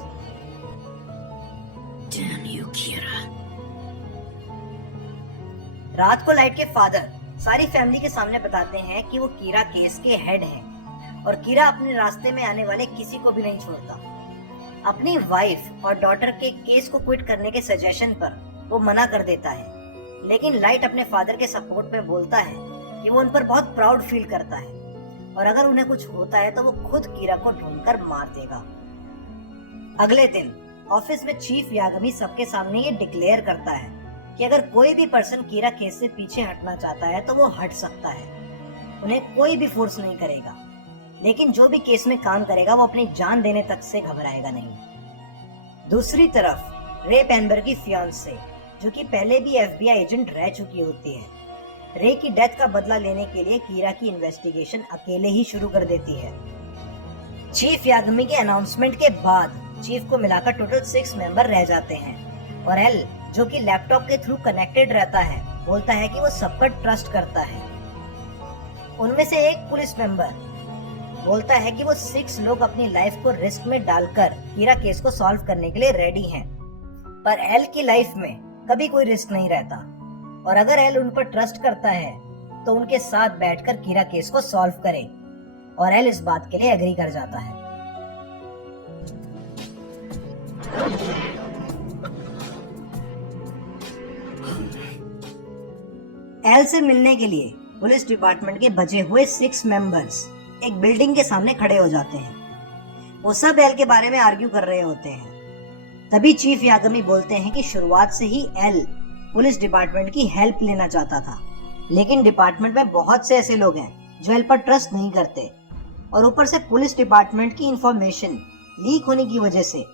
Damn you, Kira. रात को लाइट के फादर सारी फैमिली के सामने बताते हैं कि वो कीरा केस के हेड हैं और कीरा अपने रास्ते में आने वाले किसी को भी नहीं छोड़ता। अपनी वाइफ और डॉटर के केस को क्विट करने के सजेशन पर वो मना कर देता है, लेकिन लाइट अपने फादर के सपोर्ट पे बोलता है कि वो उन पर बहुत प्राउड फील करता है और अगर उन्हें कुछ होता है तो वो खुद कीरा को ढूंढकर मार देगा। अगले दिन ऑफिस में चीफ यागमी सबके सामने ये डिक्लेयर करता है कि अगर कोई भी पर्सन कीरा केस से पीछे हटना चाहता है तो वो हट सकता है, उन्हें कोई भी फोर्स नहीं करेगा, लेकिन जो भी केस में काम करेगा वो अपनी जान देने तक से घबराएगा नहीं। दूसरी तरफ रे पेनबर की फियांसे, जो कि पहले भी FBI एजेंट रह चुकी होती है, रे की डेथ का बदला लेने के लिए कीरा की इन्वेस्टिगेशन अकेले ही शुरू कर देती है। चीफ यागमी के अनाउंसमेंट के बाद चीफ को मिलाकर टोटल 6 मेंबर रह जाते हैं और एल, जो कि लैपटॉप के थ्रू कनेक्टेड रहता है, बोलता है कि वो सब पर ट्रस्ट करता है। उनमें से एक पुलिस मेंबर बोलता है कि वो 6 लोग अपनी लाइफ को रिस्क में डालकर कीरा केस को सॉल्व करने के लिए रेडी हैं, पर एल की लाइफ में कभी कोई रिस्क नहीं रहता और अगर एल उन पर ट्रस्ट करता है तो उनके साथ बैठकर कीरा केस को सॉल्व करे, और एल इस बात के लिए एग्री कर जाता है। एल से मिलने के लिए पुलिस डिपार्टमेंट के बचे हुए 6 मेंबर्स एक बिल्डिंग के सामने खड़े हो जाते हैं। वो सब एल के बारे में आर्ग्यू कर रहे होते हैं। तभी चीफ यागमी बोलते हैं कि शुरुआत से ही एल पुलिस डिपार्टमेंट की हेल्प लेना चाहता था, लेकिन डिपार्टमेंट में बहुत से ऐसे लोग हैं जो एल पर ट्रस्ट नहीं करते, और ऊपर से पुलिस डिपार्टमेंट की इंफॉर्मेशन लीक होने की वजह से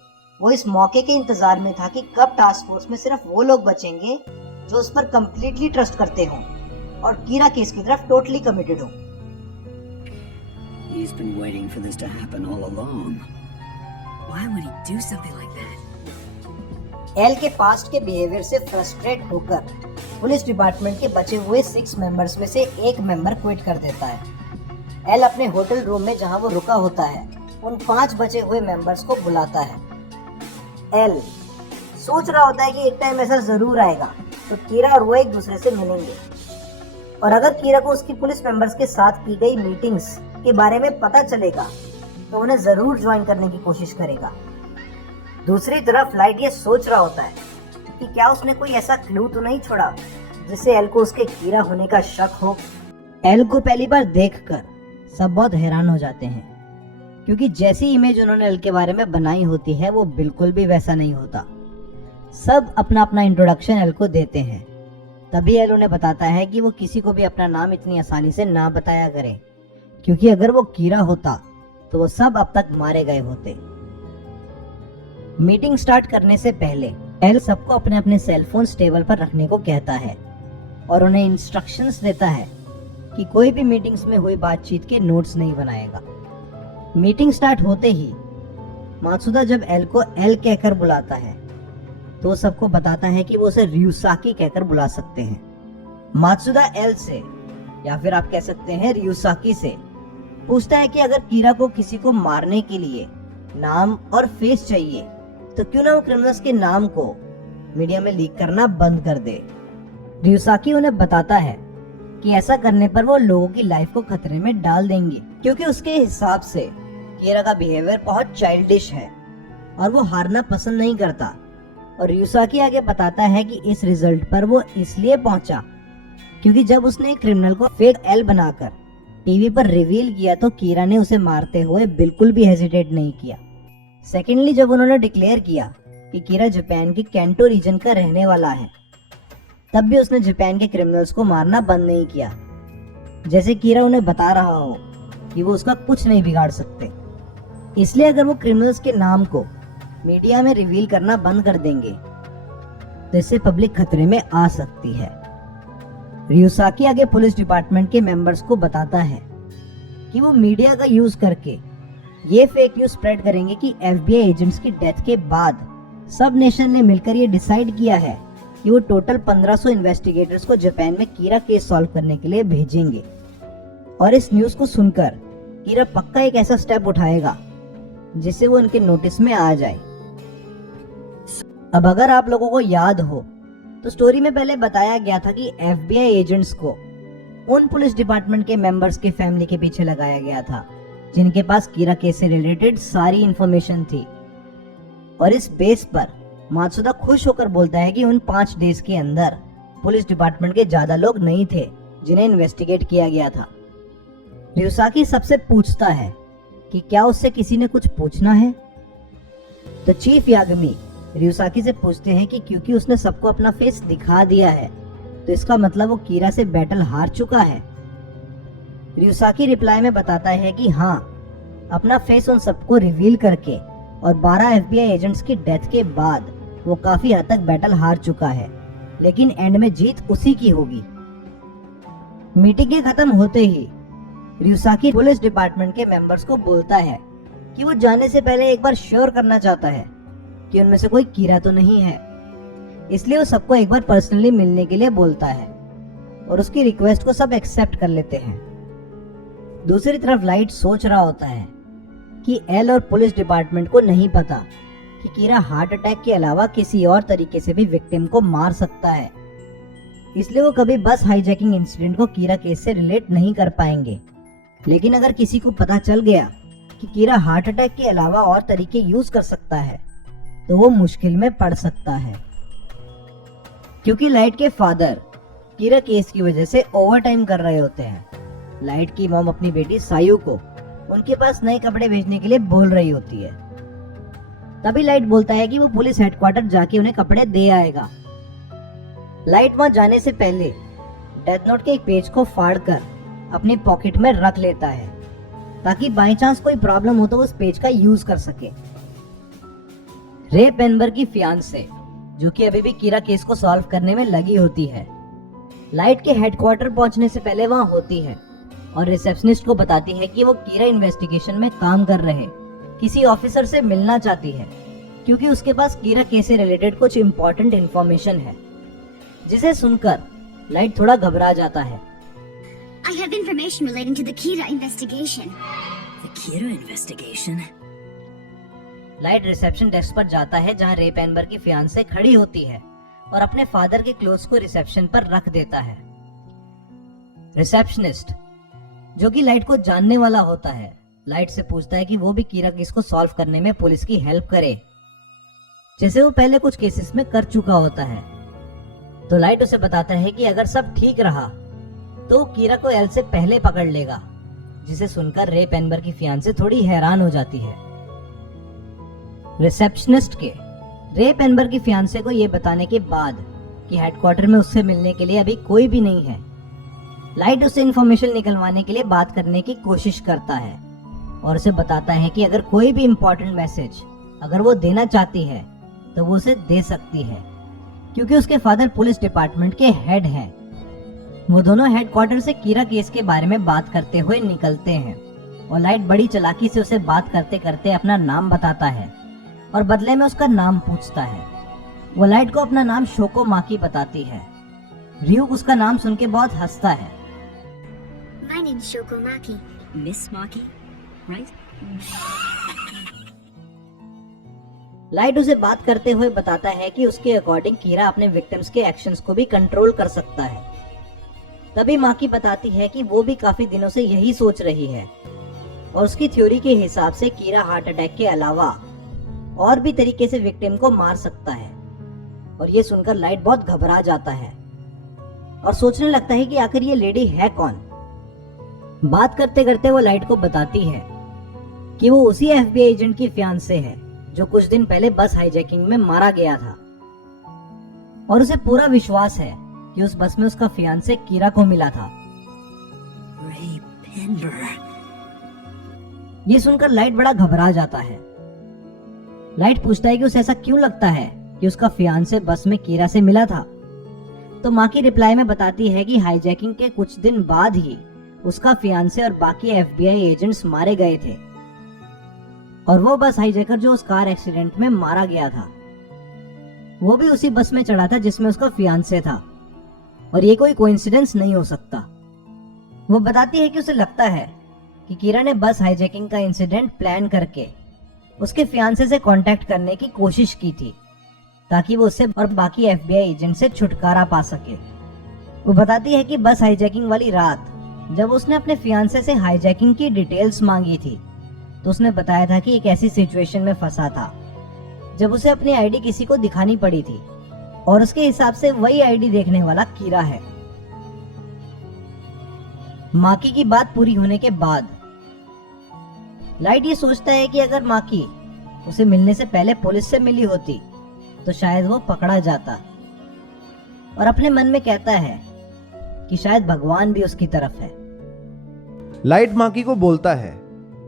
वो इस मौके के इंतजार में था कि कब टास्क फोर्स में सिर्फ वो लोग बचेंगे जो उस पर कंप्लीटली ट्रस्ट करते हों और कीरा केस की तरफ टोटली कमिटेड हो। He's been waiting for this to happen all along. Why would he do something like that? L के पास्ट के बिहेवियर से फ्रस्ट्रेट होकर पुलिस डिपार्टमेंट के बचे हुए 6 मेंबर्स में से एक मेंबर क्विट कर देता है। एल अपने होटल रूम में जहां वो रुका होता है उन 5 बचे हुए मेंबर्स को बुलाता है। एल सोच रहा होता है कि एक टाइम ऐसा जरूर आएगा तो कीरा और वो एक दूसरे से मिलेंगे, और अगर कीरा को उसकी पुलिस मेंबर्स के साथ की गई मीटिंग्स के बारे में पता चलेगा तो उन्हें जरूर ज्वाइन करने की कोशिश करेगा। दूसरी तरफ लाइट ये सोच रहा होता है कि क्या उसने कोई ऐसा क्लू तो नहीं छोड़ा जिससे एल को उसके कीरा होने का शक हो। एल को पहली बार देखकर सब बहुत हैरान हो जाते हैं, क्योंकि जैसी इमेज उन्होंने एल के बारे में बनाई होती है वो बिल्कुल भी वैसा नहीं होता। सब अपना अपना इंट्रोडक्शन एल को देते हैं। तभी एल उन्हें बताता है कि वो किसी को भी अपना नाम इतनी आसानी से ना बताया करे, क्योंकि अगर वो कीरा होता तो वो सब अब तक मारे गए होते। मीटिंग स्टार्ट करने से पहले एल सबको अपने अपने सेल फोन टेबल पर रखने को कहता है और उन्हें इंस्ट्रक्शंस देता है कि कोई भी मीटिंग्स में हुई बातचीत के नोट्स नहीं बनाएगा। मीटिंग स्टार्ट होते ही मात्सुदा जब एल को एल कहकर बुलाता है तो सबको बताता है कि वो उसे रियुसाकी कहकर बुला सकते हैं। मात्सुदा एल से, या फिर आप कह सकते हैं रियुसाकी से, पूछता है कि अगर कीरा को किसी को मारने के लिए नाम और फेस चाहिए तो क्यों ना वो क्रिमिनल्स के नाम को मीडिया में लीक करना बंद कर दे। रियुसाकी उन्हें बताता है कि ऐसा करने पर वो लोगों की लाइफ को खतरे में डाल देंगे, क्योंकि उसके हिसाब से कीरा का बिहेवियर बहुत चाइल्डिश है और वो हारना पसंद नहीं करता। और रियुसाकी आगे बताता है कि इस रिजल्ट पर वो इसलिए पहुंचा क्योंकि जब उसने एक क्रिमिनल को फेक एल बनाकर टीवी पर रिवील किया तो कीरा ने उसे मारते हुए बिल्कुल भी हेजिटेट नहीं किया। सेकेंडली, जब उन्होंने डिक्लेयर किया कि कीरा जापान के कैंटो रीजन का रहने वाला है, तब भी उसने जापान के क्रिमिनल्स को मारना बंद नहीं किया, जैसे कीरा उन्हें बता रहा हो कि वो उसका कुछ नहीं बिगाड़ सकते। इसलिए अगर वो क्रिमिनल्स के नाम को मीडिया में रिवील करना बंद कर देंगे तो इससे पब्लिक खतरे में आ सकती है। रियुसाकी आगे पुलिस डिपार्टमेंट के मेंबर्स को बताता है कि वो मीडिया का यूज करके ये फेक न्यूज स्प्रेड करेंगे कि FBI एजेंट्स की डेथ के बाद सब नेशन ने मिलकर ये डिसाइड किया है कि वो टोटल 1500 इन्वेस्टिगेटर्स को जापान में कीरा केस सॉल्व करने के लिए भेजेंगे। और इस न्यूज को सुनकर कीरा पक्का एक ऐसा स्टेप उठाएगा जिससे वो उनके नोटिस में आ जाए। अब अगर आप लोगों को याद हो तो स्टोरी में पहले बताया गया था कि FBI एजेंट्स को उन पुलिस डिपार्टमेंट के मेंबर्स के फैमिली के पीछे लगाया गया था जिनके पास कीरा केस से रिलेटेड सारी इंफॉर्मेशन थी। और इस बेस पर मात्सुदा खुश होकर बोलता है कि उन 5 डेज के अंदर पुलिस डिपार्टमेंट के ज्यादा लोग नहीं थे जिन्हें इन्वेस्टिगेट किया गया था। रियुसाकी सबसे पूछता है कि क्या उससे किसी ने कुछ पूछना है, तो चीफ यागमी रियुसाकी से पूछते हैं कि क्योंकि उसने सबको अपना फेस दिखा दिया है तो इसका मतलब वो कीरा से बैटल हार चुका है। रियुसाकी रिप्लाई में बताता है कि हाँ, अपना फेस उन सबको रिवील करके और 12 FBI एजेंट्स की डेथ के बाद वो काफी हद तक बैटल हार चुका है, लेकिन एंड में जीत उसी की होगी। मीटिंग खत्म होते ही रियुसाकी पुलिस डिपार्टमेंट के मेंबर्स को बोलता है कि वो जाने से पहले एक बार श्योर करना चाहता है कि उनमें से कोई कीरा तो नहीं है, इसलिए वो सबको एक बार पर्सनली मिलने के लिए बोलता है और उसकी रिक्वेस्ट को सब एक्सेप्ट कर लेते हैं। दूसरी तरफ लाइट सोच रहा होता है कि एल और पुलिस डिपार्टमेंट को नहीं पता कि कीरा हार्ट अटैक के अलावा किसी और तरीके से भी विक्टिम को मार सकता है, इसलिए वो कभी बस हाईजैकिंग इंसिडेंट को कीरा केस से रिलेट नहीं कर पाएंगे। लेकिन अगर किसी को पता चल गया कि कीरा हार्ट अटैक के अलावा और तरीके यूज कर सकता है तो वो मुश्किल में पड़ सकता है, क्योंकि लाइट के फादर कीरा केस की वजह से ओवरटाइम कर रहे होते हैं। लाइट की मॉम अपनी बेटी सायू को उनके पास नए कपड़े भेजने के लिए बोल रही होती है। तभी लाइट बोलता है कि वो पुलिस हेडक्वार्टर जाके उन्हें कपड़े दे आएगा। लाइट वहां जाने से पहले डेथ नोट के एक पेज को फाड़कर अपनी पॉकेट में रख लेता है ताकि बाई चांस कोई प्रॉब्लम हो तो उस पेज का यूज कर सके। रे पेनबर्ग की फियांसे, जो कि अभी भी कीरा केस को सॉल्व करने में लगी होती है, लाइट के हेडक्वार्टर पहुंचने से पहले वहां होती है और रिसेप्शनिस्ट को बताती है कि वो कीरा इन्वेस्टिगेशन में काम कर रहे किसी ऑफिसर से मिलना चाहती है, क्योंकि उसके पास कीरा केस से रिलेटेड कुछ इम्पोर्टेंट इन्फॉर्मेशन है, जिसे सुनकर लाइट थोड़ा घबरा जाता है। I have information relating to the Kira investigation. The Kira investigation? Light reception desk पर जाता है जहां रे पेनबर्ग की फियांसे खड़ी होती है और अपने फादर के क्लोथ्स को रिसेप्शन पर रख देता है। रिसेप्शनिस्ट, जो कि लाइट को जानने वाला होता है, लाइट से पूछता है कि वो भी कीरा केस को सॉल्व करने में पुलिस की हेल्प करे, जैसे वो पहले कुछ केसेस में कर चुका होता है। तो लाइट उसे बताता है कि अगर सब ठीक रहा तो वो कीरा को एल से पहले पकड़ लेगा, जिसे सुनकर रे पेनबर्ग की फियांसे थोड़ी हैरान हो जाती है। रिसेप्शनिस्ट के रे पेनबर्ग की फियांसे को ये बताने के बाद कि हेडक्वार्टर में उससे मिलने के लिए अभी कोई भी नहीं है, लाइट उससे इंफॉर्मेशन निकलवाने के लिए बात करने की कोशिश करता है और उसे बताता है कि अगर कोई भी इम्पोर्टेंट मैसेज अगर वो देना चाहती है तो वो उसे दे सकती है, क्योंकि उसके फादर पुलिस डिपार्टमेंट के हेड हैं। वो दोनों हेडक्वार्टर से कीरा केस के बारे में बात करते हुए निकलते हैं और लाइट बड़ी चालाकी से उसे बात करते करते अपना नाम बताता है और बदले में उसका नाम पूछता है। वो लाइट को अपना नाम शोको माकी बताती है। रियूक उसका नाम सुन के बहुत हंसता है। My name's Shoko Maki. Miss Maki, right? Light उसे बात करते हुए बताता है कि उसके अकॉर्डिंग कीरा अपने विक्टिम्स के एक्शंस को भी कंट्रोल कर सकता है। तभी माकी बताती है कि वो भी काफी दिनों से यही सोच रही है और उसकी थ्योरी के हिसाब से कीरा हार्ट अटैक के अलावा और भी तरीके से विक्टिम को मार सकता है। और ये सुनकर लाइट बहुत घबरा जाता है और सोचने लगता है कि आखिर ये लेडी है कौन। बात करते करते वो लाइट को बताती है कि वो उसी एफबीआई एजेंट की फियांसे है जो कुछ दिन पहले बस हाईजैकिंग में मारा गया था, और उसे पूरा विश्वास है कि उस बस में उसका फियांसे कीरा को मिला था। Ray Penberg. ये सुनकर लाइट बड़ा घबरा जाता है। लाइट पूछता है कि उसे ऐसा क्यों लगता है कि उसका फियांसे बस में कीरा से मिला था। तो माँ की रिप्लाई में बताती है कि हाईजैकिंग के कुछ दिन बाद ही उसका फियांसे और बाकी एफबीआई एजेंट्स मारे गए थे, और वो बस हाईजैकर जो उस कार एक्सीडेंट में मारा गया था वो भी उसी बस में चढ़ा था जिसमें उसका फियांसे था, और ये कोई कोइंसिडेंस नहीं हो सकता। वो बताती है कि उसे लगता है कि कीरा ने बस हाईजैकिंग का इंसिडेंट प्लान करके उसके फियांसे से कांटेक्ट करने की कोशिश की थी ताकि वो उससे और बाकी एफबीआई एजेंट से छुटकारा पा सके। वो बताती है कि बस हाईजैकिंग वाली रात जब उसने अपने फियांसे से हाईजैकिंग की डिटेल्स मांगी थी तो उसने बताया था कि एक ऐसी सिचुएशन में फंसा था जब उसे अपनी आईडी किसी को दिखानी पड़ी थी, और उसके हिसाब से वही आईडी देखने वाला कीरा है। माकी की बात पूरी होने के बाद लाइट ये सोचता है कि अगर माकी उसे मिलने से पहले पुलिस से मिली होती तो शायद वो पकड़ा जाता, और अपने मन में कहता है कि शायद भगवान भी उसकी तरफ है। लाइट माकी को बोलता है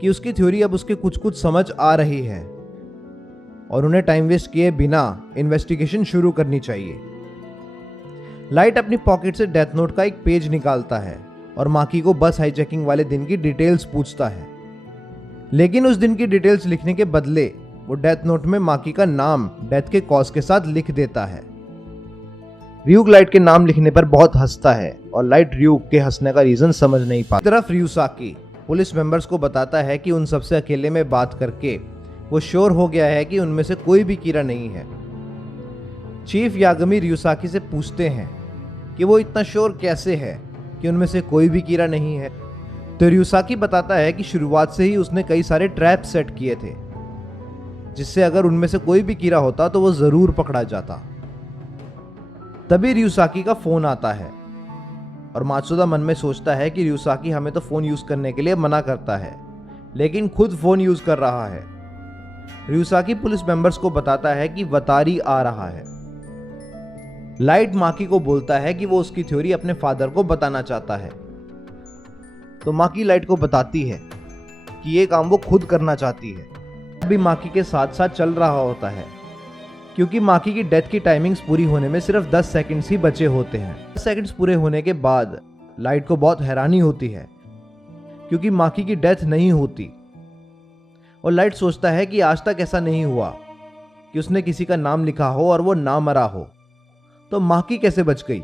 कि उसकी थ्योरी अब उसके कुछ कुछ समझ आ रही है और उन्हें टाइम वेस्ट किए बिना इन्वेस्टिगेशन शुरू करनी चाहिए। लाइट अपनी पॉकेट से डेथ नोट का एक पेज निकालता है और माकी को बस हाईजैकिंग वाले दिन की डिटेल्स पूछता है, लेकिन उस दिन की डिटेल्स लिखने के बदले वो डेथ नोट में माकी का नाम डेथ के कॉज के साथ लिख देता है। रियूक लाइट के नाम लिखने पर बहुत हंसता है और लाइट रियूक के हंसने का रीजन समझ नहीं पाता। तरफ रियूसाकी पुलिस मेंबर्स को बताता है कि उन सबसे अकेले में बात करके वो श्योर हो गया है कि उनमें से कोई भी कीरा नहीं है। चीफ यागमी रियूसाकी से पूछते हैं कि वो इतना श्योर कैसे है कि उनमें से कोई भी कीरा नहीं है। तो रियूसाकी बताता है कि शुरुआत से ही उसने कई सारे ट्रैप सेट किए थे, जिससे अगर उनमें से कोई भी कीरा होता तो वो जरूर पकड़ा जाता। तभी रियूसाकी का फोन आता है और मात्सुदा मन में सोचता है कि रियूसाकी हमें तो फोन यूज करने के लिए मना करता है, लेकिन खुद फोन यूज कर रहा है। रियूसाकी पुलिस मेंबर्स को बताता है कि वतारी आ रहा है। लाइट माकी को बोलता है कि वो उसकी थ्योरी अपने फादर को बताना चाहता है, तो माकी लाइट को बताती है कि ये काम वो खुद करना चाहती है। अभी माकी के साथ साथ चल रहा होता है, क्योंकि माकी की डेथ की टाइमिंग्स पूरी होने में सिर्फ 10 सेकंड्स ही बचे होते हैं। 10 सेकंड्स पूरे होने के बाद लाइट को बहुत हैरानी होती है क्योंकि माकी की डेथ नहीं होती। और लाइट सोचता है कि आज तक ऐसा नहीं हुआ कि उसने किसी का नाम लिखा हो और वो ना मरा हो, तो माकी कैसे बच गई।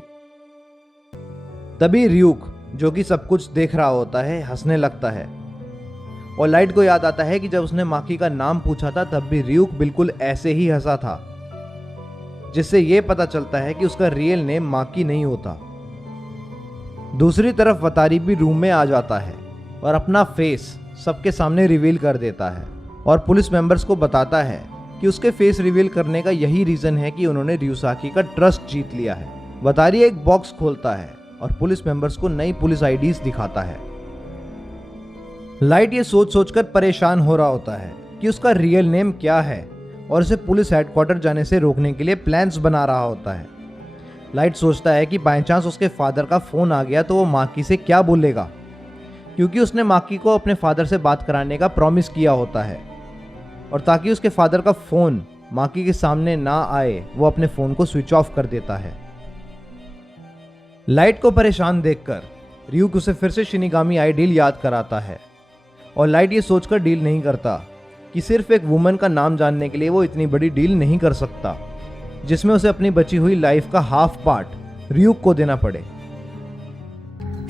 तभी रियूक, जो कि सब कुछ देख रहा होता है, हंसने लगता है। और लाइट को याद आता है कि जब उसने माकी का नाम पूछा था तब भी रियूक बिल्कुल ऐसे ही हंसा था, जिससे यह पता चलता है कि उसका रियल नेम माकी नहीं होता। दूसरी तरफ वतारी भी रूम में आ जाता है और अपना फेस सबके सामने रिवील कर देता है और पुलिस मेंबर्स को बताता है कि उसके फेस रिवील करने का यही रीजन है कि उन्होंने रियुसाकी का ट्रस्ट जीत लिया है। वतारी एक बॉक्स खोलता है और पुलिस मेंबर्स को नई पुलिस आईडीज दिखाता है। लाइट ये सोच सोचकर परेशान हो रहा होता है कि उसका रियल नेम क्या है और उसे पुलिस हेडक्वार्टर जाने से रोकने के लिए प्लान्स बना रहा होता है। लाइट सोचता है कि बाय चांस उसके फादर का फोन आ गया तो वो माकी से क्या बोलेगा, क्योंकि उसने माकी को अपने फादर से बात कराने का प्रॉमिस किया होता है। और ताकि उसके फादर का फोन माकी के सामने ना आए, वो अपने फोन को स्विच ऑफ कर देता है। लाइट को परेशान देखकर रियूक उसे फिर से शिनिगामी आइडियल याद कराता है और लाइट ये सोचकर डील नहीं करता कि सिर्फ एक वुमन का नाम जानने के लिए वो इतनी बड़ी डील नहीं कर सकता, जिसमें उसे अपनी बची हुई लाइफ का हाफ पार्ट रियूक को देना पड़े।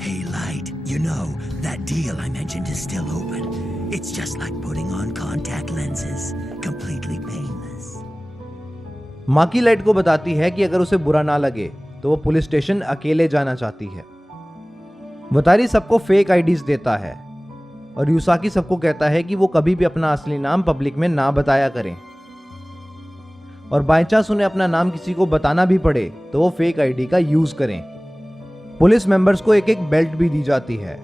Hey, Light, you know, that deal I mentioned is still open. It's just like putting on contact lenses. Completely painless. Maki Light को बताती है कि अगर उसे बुरा ना लगे तो वो पुलिस स्टेशन अकेले जाना चाहती है। वतारी सबको फेक आईडीज देता है और युसाकी सबको कहता है कि वो कभी भी अपना असली नाम पब्लिक में ना बताया करें, और बाय चांस उन्हें अपना नाम किसी को बताना भी पड़े तो वो फेक आईडी का यूज करें। पुलिस मेंबर्स को एक एक बेल्ट भी दी जाती है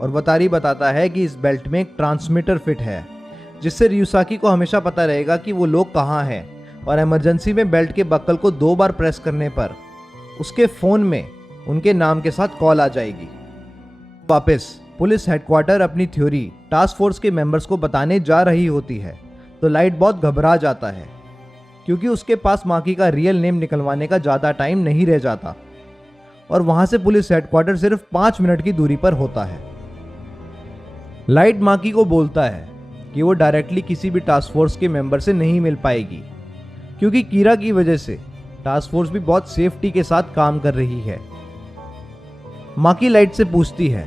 और वतारी बताता है कि इस बेल्ट में एक ट्रांसमीटर फिट है, जिससे रियुसाकी को हमेशा पता रहेगा कि वो लोग कहाँ हैं, और इमरजेंसी में बेल्ट के बक्कल को 2 बार प्रेस करने पर उसके फोन में उनके नाम के साथ कॉल आ जाएगी। वापस पुलिस हेडक्वार्टर अपनी थ्योरी टास्क फोर्स के मेंबर्स को बताने जा रही होती है तो लाइट बहुत घबरा जाता है, क्योंकि उसके पास माकी का रियल नेम निकलवाने का ज़्यादा टाइम नहीं रह जाता और वहां से पुलिस हेडक्वार्टर सिर्फ 5 मिनट की दूरी पर होता है। लाइट माकी को बोलता है कि वो डायरेक्टली किसी भी टास्क फोर्स के मेंबर से नहीं मिल पाएगी, क्योंकि कीरा की वजह से टास्क फोर्स भी बहुत सेफ्टी के साथ काम कर रही है। माकी लाइट से पूछती है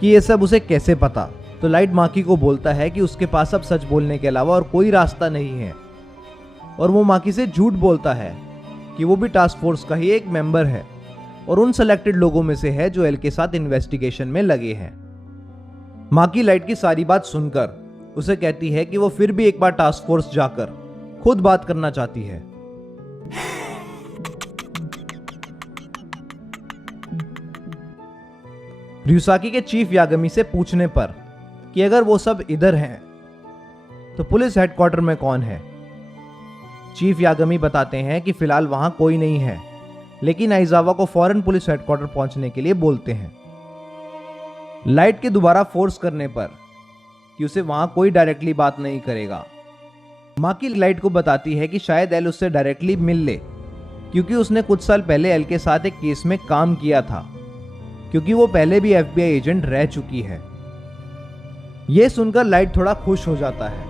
कि ये सब उसे कैसे पता, तो लाइट माकी को बोलता है कि उसके पास अब सच बोलने के अलावा और कोई रास्ता नहीं है, और वो माकी से झूठ बोलता है कि वो भी टास्क फोर्स का ही एक मेंबर है और उन सेलेक्टेड लोगों में से है जो एल के साथ इन्वेस्टिगेशन में लगे हैं। माकी लाइट की सारी बात सुनकर उसे कहती है कि वो फिर भी एक बार टास्क फोर्स जाकर खुद बात करना चाहती है। रियुसाकी के चीफ यागमी से पूछने पर कि अगर वो सब इधर हैं तो पुलिस हेडक्वार्टर में कौन है, चीफ यागमी बताते हैं कि फिलहाल वहां कोई नहीं है, लेकिन आइजावा को फौरन पुलिस हेडक्वार्टर पहुंचने के लिए बोलते हैं। लाइट के दोबारा फोर्स करने पर कि उसे वहां कोई डायरेक्टली बात नहीं करेगा, माकी लाइट को बताती है कि शायद एल उससे डायरेक्टली मिल ले, क्योंकि उसने कुछ साल पहले एल के साथ एक केस में काम किया था, क्योंकि वो पहले भी FBI एजेंट रह चुकी है। यह सुनकर लाइट थोड़ा खुश हो जाता है,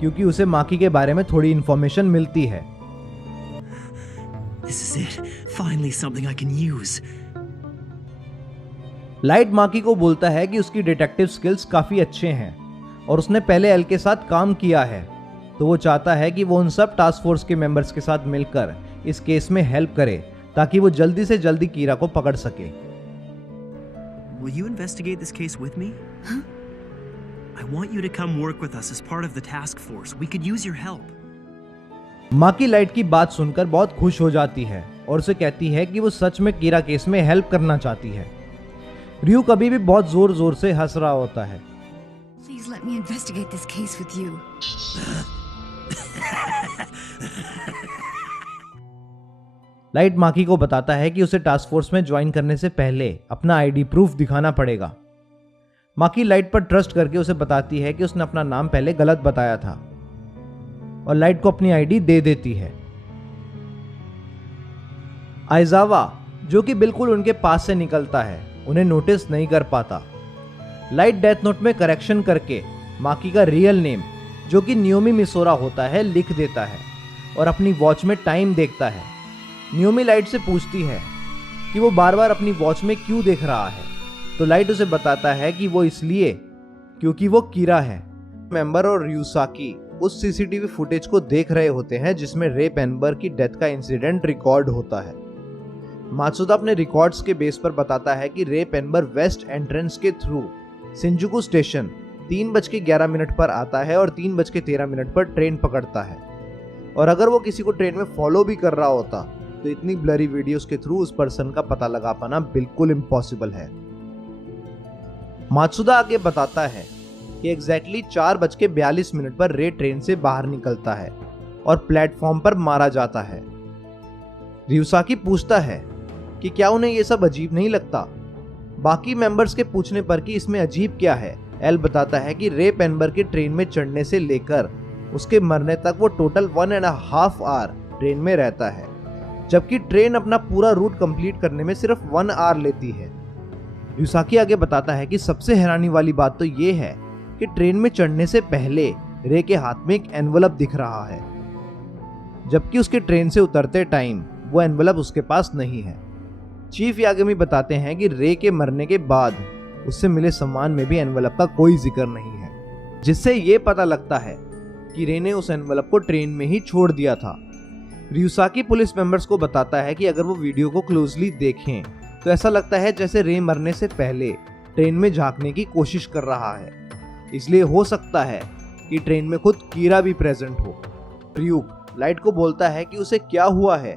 क्योंकि उसे माकी के बारे में थोड़ी इंफॉर्मेशन मिलती है। This is it. Finally something I can use. Light Maki को बोलता है कि उसकी डिटेक्टिव स्किल्स काफी अच्छे हैं और उसने पहले एल के साथ काम किया है, तो वो चाहता है कि वो उन सब टास्क फोर्स के मेंबर्स के साथ मिलकर इस केस में हेल्प करे ताकि वो जल्दी से जल्दी कीरा को पकड़ सके। Will you investigate this case with me? Huh? I want you to come work with us as part of the task force. We could use your help. Maki Light की बात सुनकर बहुत खुश हो जाती है और उसे कहती है कि वो सच में कीरा केस में हेल्प करना चाहती है। रियू कभी भी बहुत जोर जोर से हंस रहा होता है। Please let me investigate this case with you. Light Maki को बताता है कि उसे टास्क फोर्स में ज्वाइन करने से पहले अपना आईडी प्रूफ दिखाना पड़ेगा। माकी लाइट पर ट्रस्ट करके उसे बताती है कि उसने अपना नाम पहले गलत बताया था और लाइट को अपनी आईडी दे देती है। आइजावा, जो कि बिल्कुल उनके पास से निकलता है, उन्हें नोटिस नहीं कर पाता लाइट डेथ नोट में करेक्शन करके माकी का रियल नेम, जो कि नियोमी मिसोरा होता है, लिख देता है और अपनी वॉच में टाइम देखता है। नियोमी लाइट से पूछती है कि वो बार बार अपनी वॉच में क्यों देख रहा है, तो लाइट उसे बताता है कि वो इसलिए क्योंकि वो कीरा है। मेंबर और रियुसाकी उस सीसीटीवी फुटेज को देख रहे होते हैं जिसमें रे पेनबर की डेथ का इंसिडेंट रिकॉर्ड होता है। मात्सुदा अपने रिकॉर्ड्स के बेस पर बताता है कि रे पेनबर वेस्ट एंट्रेंस के थ्रू शिंजुकू स्टेशन 3:11 पर आता है और 3:13 पर ट्रेन पकड़ता है। और अगर वो किसी को ट्रेन में फॉलो भी कर रहा होता तो इतनी ब्लरी वीडियोस के थ्रू उस पर्सन का पता लगा पाना बिल्कुल इम्पॉसिबल है। मात्सुदा आगे बताता है कि एग्जैक्टली 4:42 पर रे ट्रेन से बाहर निकलता है और प्लेटफॉर्म पर मारा जाता है। रियुसाकी पूछता है कि क्या उन्हें यह सब अजीब नहीं लगता। बाकी मेंबर्स के पूछने पर कि इसमें अजीब क्या है, एल बताता है कि रे पेनबर के ट्रेन में चढ़ने से लेकर उसके मरने तक वो टोटल 1.5 आवर ट्रेन में रहता है, जबकि ट्रेन अपना पूरा रूट कंप्लीट करने में सिर्फ 1 आवर लेती है। रियुसाकी आगे बताता है कि सबसे हैरानी वाली बात तो ये है कि ट्रेन में चढ़ने से पहले रे के हाथ में एक एनवलप दिख रहा है, जबकि उसके ट्रेन से उतरते टाइम वो एनवलप उसके पास नहीं है। चीफ यागमी बताते हैं कि रे के मरने के बाद उससे मिले सामान में भी एनवलप का कोई जिक्र नहीं है, जिससे ये पता लगता है कि रे ने उस एनवलप को ट्रेन में ही छोड़ दिया था। रियुसाकी पुलिस मेंबर्स को बताता है कि अगर वो वीडियो को क्लोजली देखें तो ऐसा लगता है जैसे रे मरने से पहले ट्रेन में झांकने की कोशिश कर रहा है, इसलिए हो सकता है कि ट्रेन में खुद कीरा भी प्रेजेंट हो। रियुक लाइट को बोलता है कि उसे क्या हुआ है,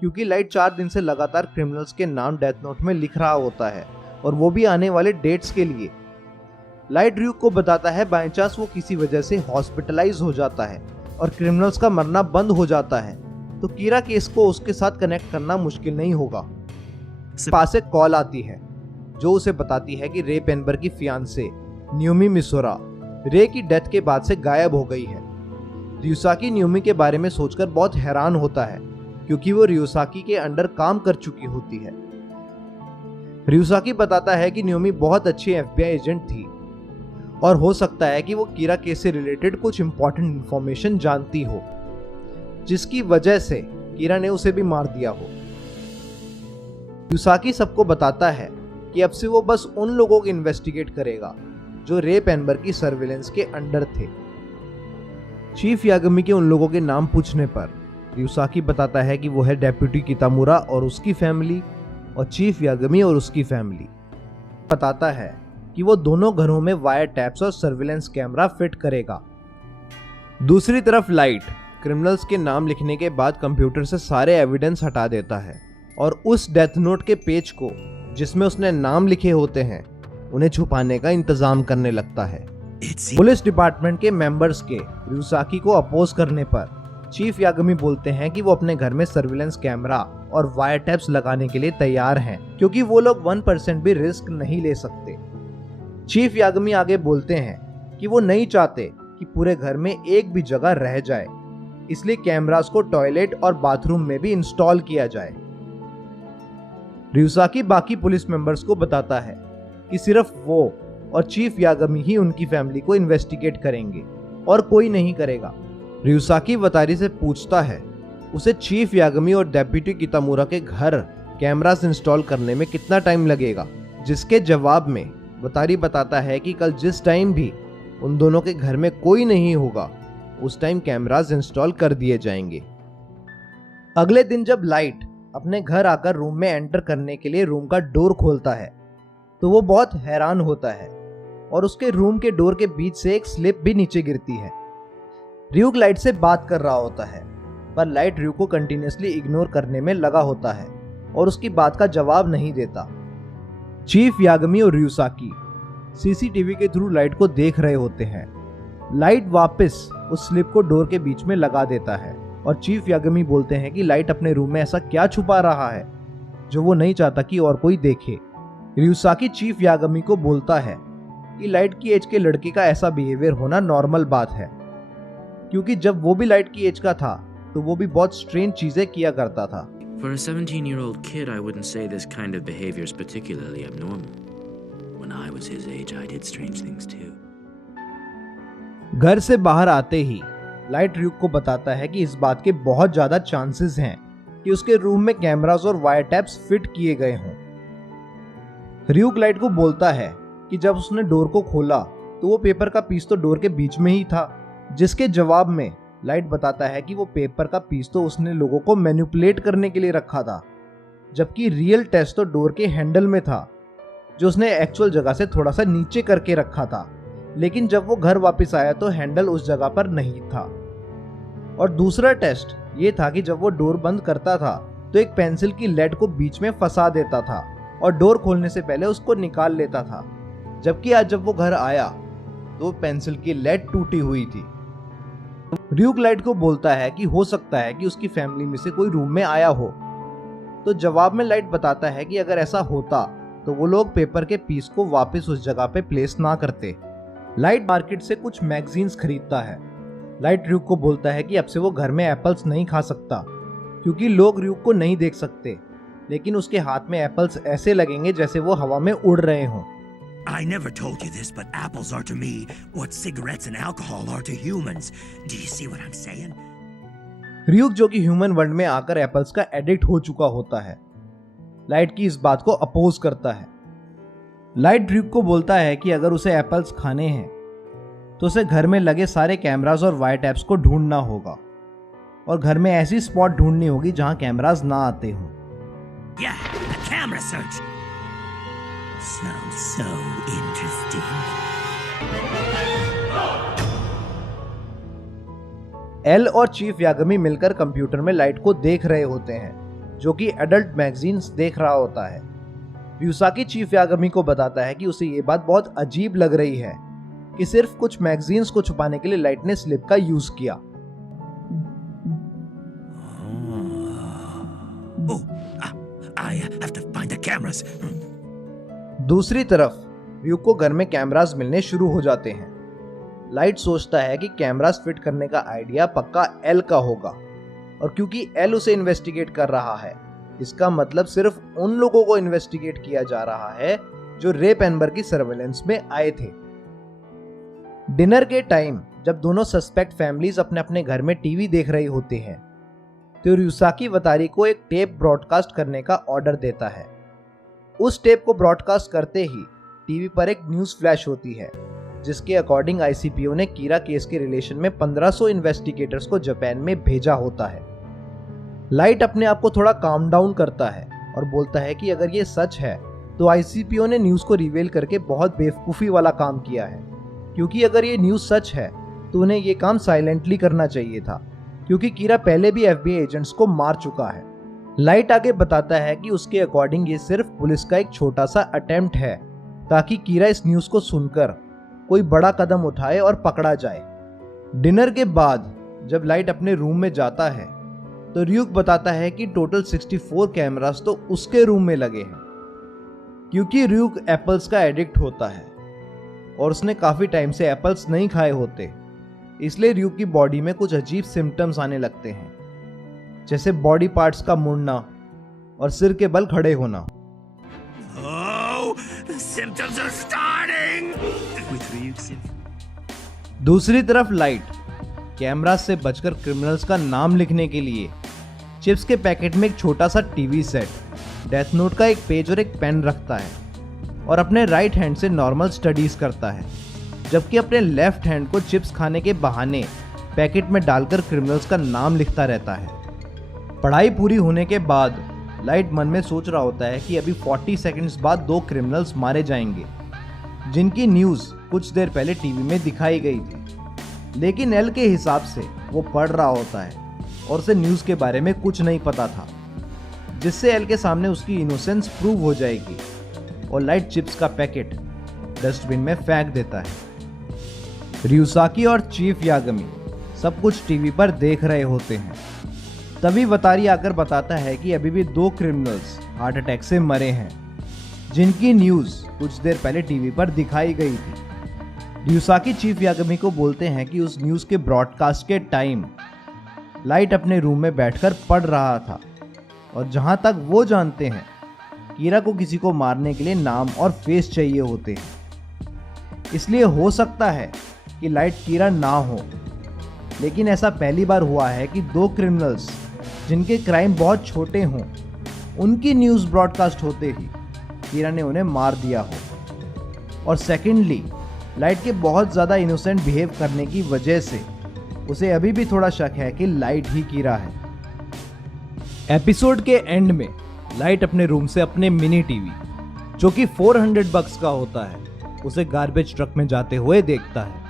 क्योंकि लाइट 4 दिन से लगातार क्रिमिनल्स के नाम डेथ नोट में लिख रहा होता है और वो भी आने वाले डेट्स के लिए। लाइट रियुक को बताता है बाय चांस वो किसी वजह से हॉस्पिटलाइज हो जाता है और क्रिमिनल्स का मरना बंद हो जाता है तो कीरा केस को उसके साथ कनेक्ट करना मुश्किल नहीं होगा। पास एक कॉल आती है जो उसे बताती है कि रे पेनबर की फियांसे नियोमी मिसोरा रे की डेथ के बाद से गायब हो गई है। रियुसाकी नियोमी के बारे में सोचकर बहुत हैरान होता है क्योंकि वो रियुसाकी के अंडर काम कर चुकी होती है। रियुसाकी बताता है कि नियोमी बहुत अच्छी एफबीआई एजेंट थी और हो सकता है कि वो कीरा केस से रिलेटेड कुछ इंपॉर्टेंट इंफॉर्मेशन जानती हो, जिसकी वजह से कीरा ने उसे भी मार दिया हो। रियुसाकी सबको बताता है कि अब से वो बस उन लोगों को इन्वेस्टिगेट करेगा जो रे पेनबर की सर्विलेंस के अंडर थे। चीफ यागमी के उन लोगों के नाम पूछने पर रियुसाकी बताता है कि वो है डेप्यूटी कितामुरा और उसकी फैमिली और चीफ यागमी और उसकी फैमिली। बताता है कि वो दोनों घरों में वायर टैप्स और सर्विलेंस कैमरा फिट करेगा। दूसरी तरफ लाइट क्रिमिनल्स के नाम लिखने के बाद कंप्यूटर से सारे एविडेंस हटा देता है और उस डेथ नोट के पेज को जिसमें उसने नाम लिखे होते हैं उन्हें छुपाने का इंतजाम करने लगता है। पुलिस डिपार्टमेंट के मेंबर्स के रियुसाकी को अपोज करने पर चीफ यागमी बोलते हैं कि वो अपने घर में सर्विलेंस कैमरा और वायर टैप्स लगाने के लिए तैयार हैं, क्योंकि वो लोग 1% भी रिस्क नहीं ले सकते। चीफ यागमी आगे बोलते हैं कि वो नहीं चाहते कि पूरे घर में एक भी जगह रह जाए, इसलिए कैमरास को टॉयलेट और बाथरूम में भी इंस्टॉल किया जाए। रियुसाकी बाकी पुलिस मेंबर्स को बताता है कि सिर्फ वो और चीफ यागमी ही उनकी फैमिली को इन्वेस्टिगेट करेंगे और कोई नहीं करेगा। रियुसाकी वतारी से पूछता है उसे चीफ यागमी और डेप्यूटी कितामुरा के घर कैमरास इंस्टॉल करने में कितना टाइम लगेगा, जिसके जवाब में वतारी बताता है कि कल जिस टाइम भी उन दोनों के घर में कोई नहीं होगा उस टाइम कैमरास इंस्टॉल कर दिए जाएंगे। अगले दिन जब लाइट अपने घर आकर रूम में एंटर करने के लिए रूम का डोर खोलता है तो वो बहुत हैरान होता है और उसके रूम के डोर के बीच से एक स्लिप भी नीचे गिरती है। रियुक लाइट से बात कर रहा होता है पर लाइट रियुक को कंटिन्यूअसली इग्नोर करने में लगा होता है और उसकी बात का जवाब नहीं देता। चीफ यागमी और रियुसाकी सीसीटीवी के थ्रू लाइट को देख रहे होते हैं। लाइट वापस उस स्लिप को डोर के बीच में लगा देता है और चीफ यागमी बोलते हैं कि लाइट अपने रूम में ऐसा क्या छुपा रहा है जो वो नहीं चाहता कि और कोई देखे। रियुसाकी चीफ यागमी को बोलता है कि लाइट की एज के लड़के का ऐसा बिहेवियर होना नॉर्मल बात है, क्योंकि जब वो भी लाइट की एज का था तो वो भी बहुत स्ट्रेंज चीजें किया करता था। For a 17-year-old kid, I wouldn't say this kind of behavior is particularly abnormal. When when I was his age, I did strange things too. घर से बाहर आते ही लाइट र्यूक को बताता है कि इस बात के बहुत ज्यादा चांसेस हैं कि उसके रूम में कैमरास और वायर टैप्स फिट किए गए हों। र्यूक लाइट को बोलता है कि जब उसने डोर को खोला तो वो पेपर का पीस तो डोर के बीच में ही था, जिसके जवाब में लाइट बताता है कि वो पेपर का पीस तो उसने लोगों को मैनिपुलेट करने के लिए रखा था, जबकि रियल टेस्ट तो डोर के हैंडल में था, जो उसने एक्चुअल जगह से थोड़ा सा नीचे करके रखा था। लेकिन जब वो घर वापस आया तो हैंडल उस जगह पर नहीं था। और दूसरा टेस्ट ये था कि जब वो डोर बंद करता था तो एक पेंसिल की लेड को बीच में फंसा देता था और डोर खोलने से पहले उसको निकाल लेता था, जबकि आज जब वो घर आया तो पेंसिल की लेड टूटी हुई थी। र्यूक लाइट को बोलता है कि हो सकता है कि उसकी फैमिली में से कोई रूम में आया हो, तो जवाब में लाइट बताता है कि अगर ऐसा होता तो वो लोग पेपर के पीस को वापस उस जगह पे प्लेस ना करते। लाइट मार्केट से कुछ मैगजीन्स खरीदता है। लाइट र्यूक को बोलता है कि अब से वो घर में एप्पल्स नहीं खा सकता क्योंकि लोग र्यूक को नहीं देख सकते, लेकिन उसके हाथ में एप्पल्स ऐसे लगेंगे जैसे वो हवा में उड़ रहे हों। I never told you this, but apples are to me what cigarettes and alcohol are to humans. Do you see what I'm saying? Ryuk जो कि ह्यूमन वर्ल्ड में आकर एप्पल्स का एडिक्ट हो चुका होता है, लाइट की इस बात को अपोज करता है। लाइट र्यूक को बोलता है कि अगर उसे एप्पल्स खाने हैं तो उसे घर में लगे सारे कैमरास और वायर टैप्स को ढूंढना होगा और घर में ऐसी स्पॉट ढूंढनी होगी जहां कैमरास ना आते हों। Yeah, a camera search. Sounds so interesting. L और चीफ यागमी मिलकर कंप्यूटर में लाइट को देख रहे होते हैं, जो कि एडल्ट मैगजीन्स देख रहा होता है। युसाकी चीफ यागमी को बताता है कि उसे ये बात बहुत अजीब लग रही है कि सिर्फ कुछ मैगजीन्स को छुपाने के लिए लाइट ने स्लिप का यूज किया। I have to find the cameras. दूसरी तरफ र्यूक को घर में कैमरास मिलने शुरू हो जाते हैं। लाइट सोचता है कि कैमरास फिट करने का आइडिया पक्का एल का होगा, और क्योंकि एल उसे इन्वेस्टिगेट कर रहा है, इसका मतलब सिर्फ उन लोगों को इन्वेस्टिगेट किया जा रहा है जो रेप एम्बर की सर्वेलेंस में आए थे। डिनर के टाइम जब दोनों सस्पेक्ट फैमिलीज अपने अपने घर में टीवी देख रही होते हैं तो युसाकी वतारी को एक टेप ब्रॉडकास्ट करने का ऑर्डर देता है। उस टेप को ब्रॉडकास्ट करते ही टीवी पर एक न्यूज़ फ्लैश होती है, जिसके अकॉर्डिंग आईसीपीओ ने कीरा केस के रिलेशन में 1500 इन्वेस्टिगेटर्स को जापान में भेजा होता है। लाइट अपने आप को थोड़ा काम डाउन करता है और बोलता है कि अगर ये सच है तो आईसीपीओ ने न्यूज़ को रिवील करके बहुत बेवकूफ़ी वाला काम किया है, क्योंकि अगर ये न्यूज़ सच है तो उन्हें ये काम साइलेंटली करना चाहिए था, क्योंकि कीरा पहले भी एफबीआई एजेंट्स को मार चुका है। लाइट आगे बताता है कि उसके अकॉर्डिंग ये सिर्फ पुलिस का एक छोटा सा अटेम्प्ट है ताकि कीरा इस न्यूज़ को सुनकर कोई बड़ा कदम उठाए और पकड़ा जाए। डिनर के बाद जब लाइट अपने रूम में जाता है तो र्यूक बताता है कि टोटल 64 कैमरास तो उसके रूम में लगे हैं, क्योंकि र्यूक एप्पल्स का एडिक्ट होता है और उसने काफ़ी टाइम से एप्पल्स नहीं खाए होते, इसलिए र्यूक की बॉडी में कुछ अजीब सिम्टम्स आने लगते हैं, जैसे बॉडी पार्ट्स का मुड़ना और सिर के बल खड़े होना। Oh, the symptoms are starting. दूसरी तरफ लाइट कैमरा से बचकर क्रिमिनल्स का नाम लिखने के लिए चिप्स के पैकेट में एक छोटा सा टीवी सेट, डेथ नोट का एक पेज और एक पेन रखता है और अपने राइट हैंड से नॉर्मल स्टडीज करता है, जबकि अपने लेफ्ट हैंड को चिप्स खाने के बहाने पैकेट में डालकर क्रिमिनल्स का नाम लिखता रहता है। पढ़ाई पूरी होने के बाद लाइट मन में सोच रहा होता है कि अभी 40 सेकंड्स बाद 2 क्रिमिनल्स मारे जाएंगे, जिनकी न्यूज़ कुछ देर पहले टीवी में दिखाई गई थी। लेकिन एल के हिसाब से वो पढ़ रहा होता है और उसे न्यूज़ के बारे में कुछ नहीं पता था, जिससे एल के सामने उसकी इनोसेंस प्रूव हो जाएगी और लाइट चिप्स का पैकेट डस्टबिन में फेंक देता है। युसाकी और चीफ यागमी सब कुछ टीवी पर देख रहे होते हैं। तभी वतारी आकर बताता है कि अभी भी 2 क्रिमिनल्स हार्ट अटैक से मरे हैं, जिनकी न्यूज़ कुछ देर पहले टीवी पर दिखाई गई थी। युसाकी चीफ यागमी को बोलते हैं कि उस न्यूज़ के ब्रॉडकास्ट के टाइम लाइट अपने रूम में बैठकर पढ़ रहा था, और जहां तक वो जानते हैं कीरा को किसी को मारने के लिए नाम और फेस चाहिए होते हैं, इसलिए हो सकता है कि लाइट कीरा ना हो। लेकिन ऐसा पहली बार हुआ है कि दो क्रिमिनल्स जिनके क्राइम बहुत छोटे हों, उनकी न्यूज़ ब्रॉडकास्ट होते ही कीरा ने उन्हें मार दिया हो। और सेकेंडली, लाइट के बहुत ज़्यादा इनोसेंट बिहेव करने की वजह से उसे अभी भी थोड़ा शक है कि लाइट ही कीरा है। एपिसोड के एंड में लाइट अपने रूम से अपने मिनी टीवी, जो कि $400 का होता है, उसे गार्बेज ट्रक में जाते हुए देखता है।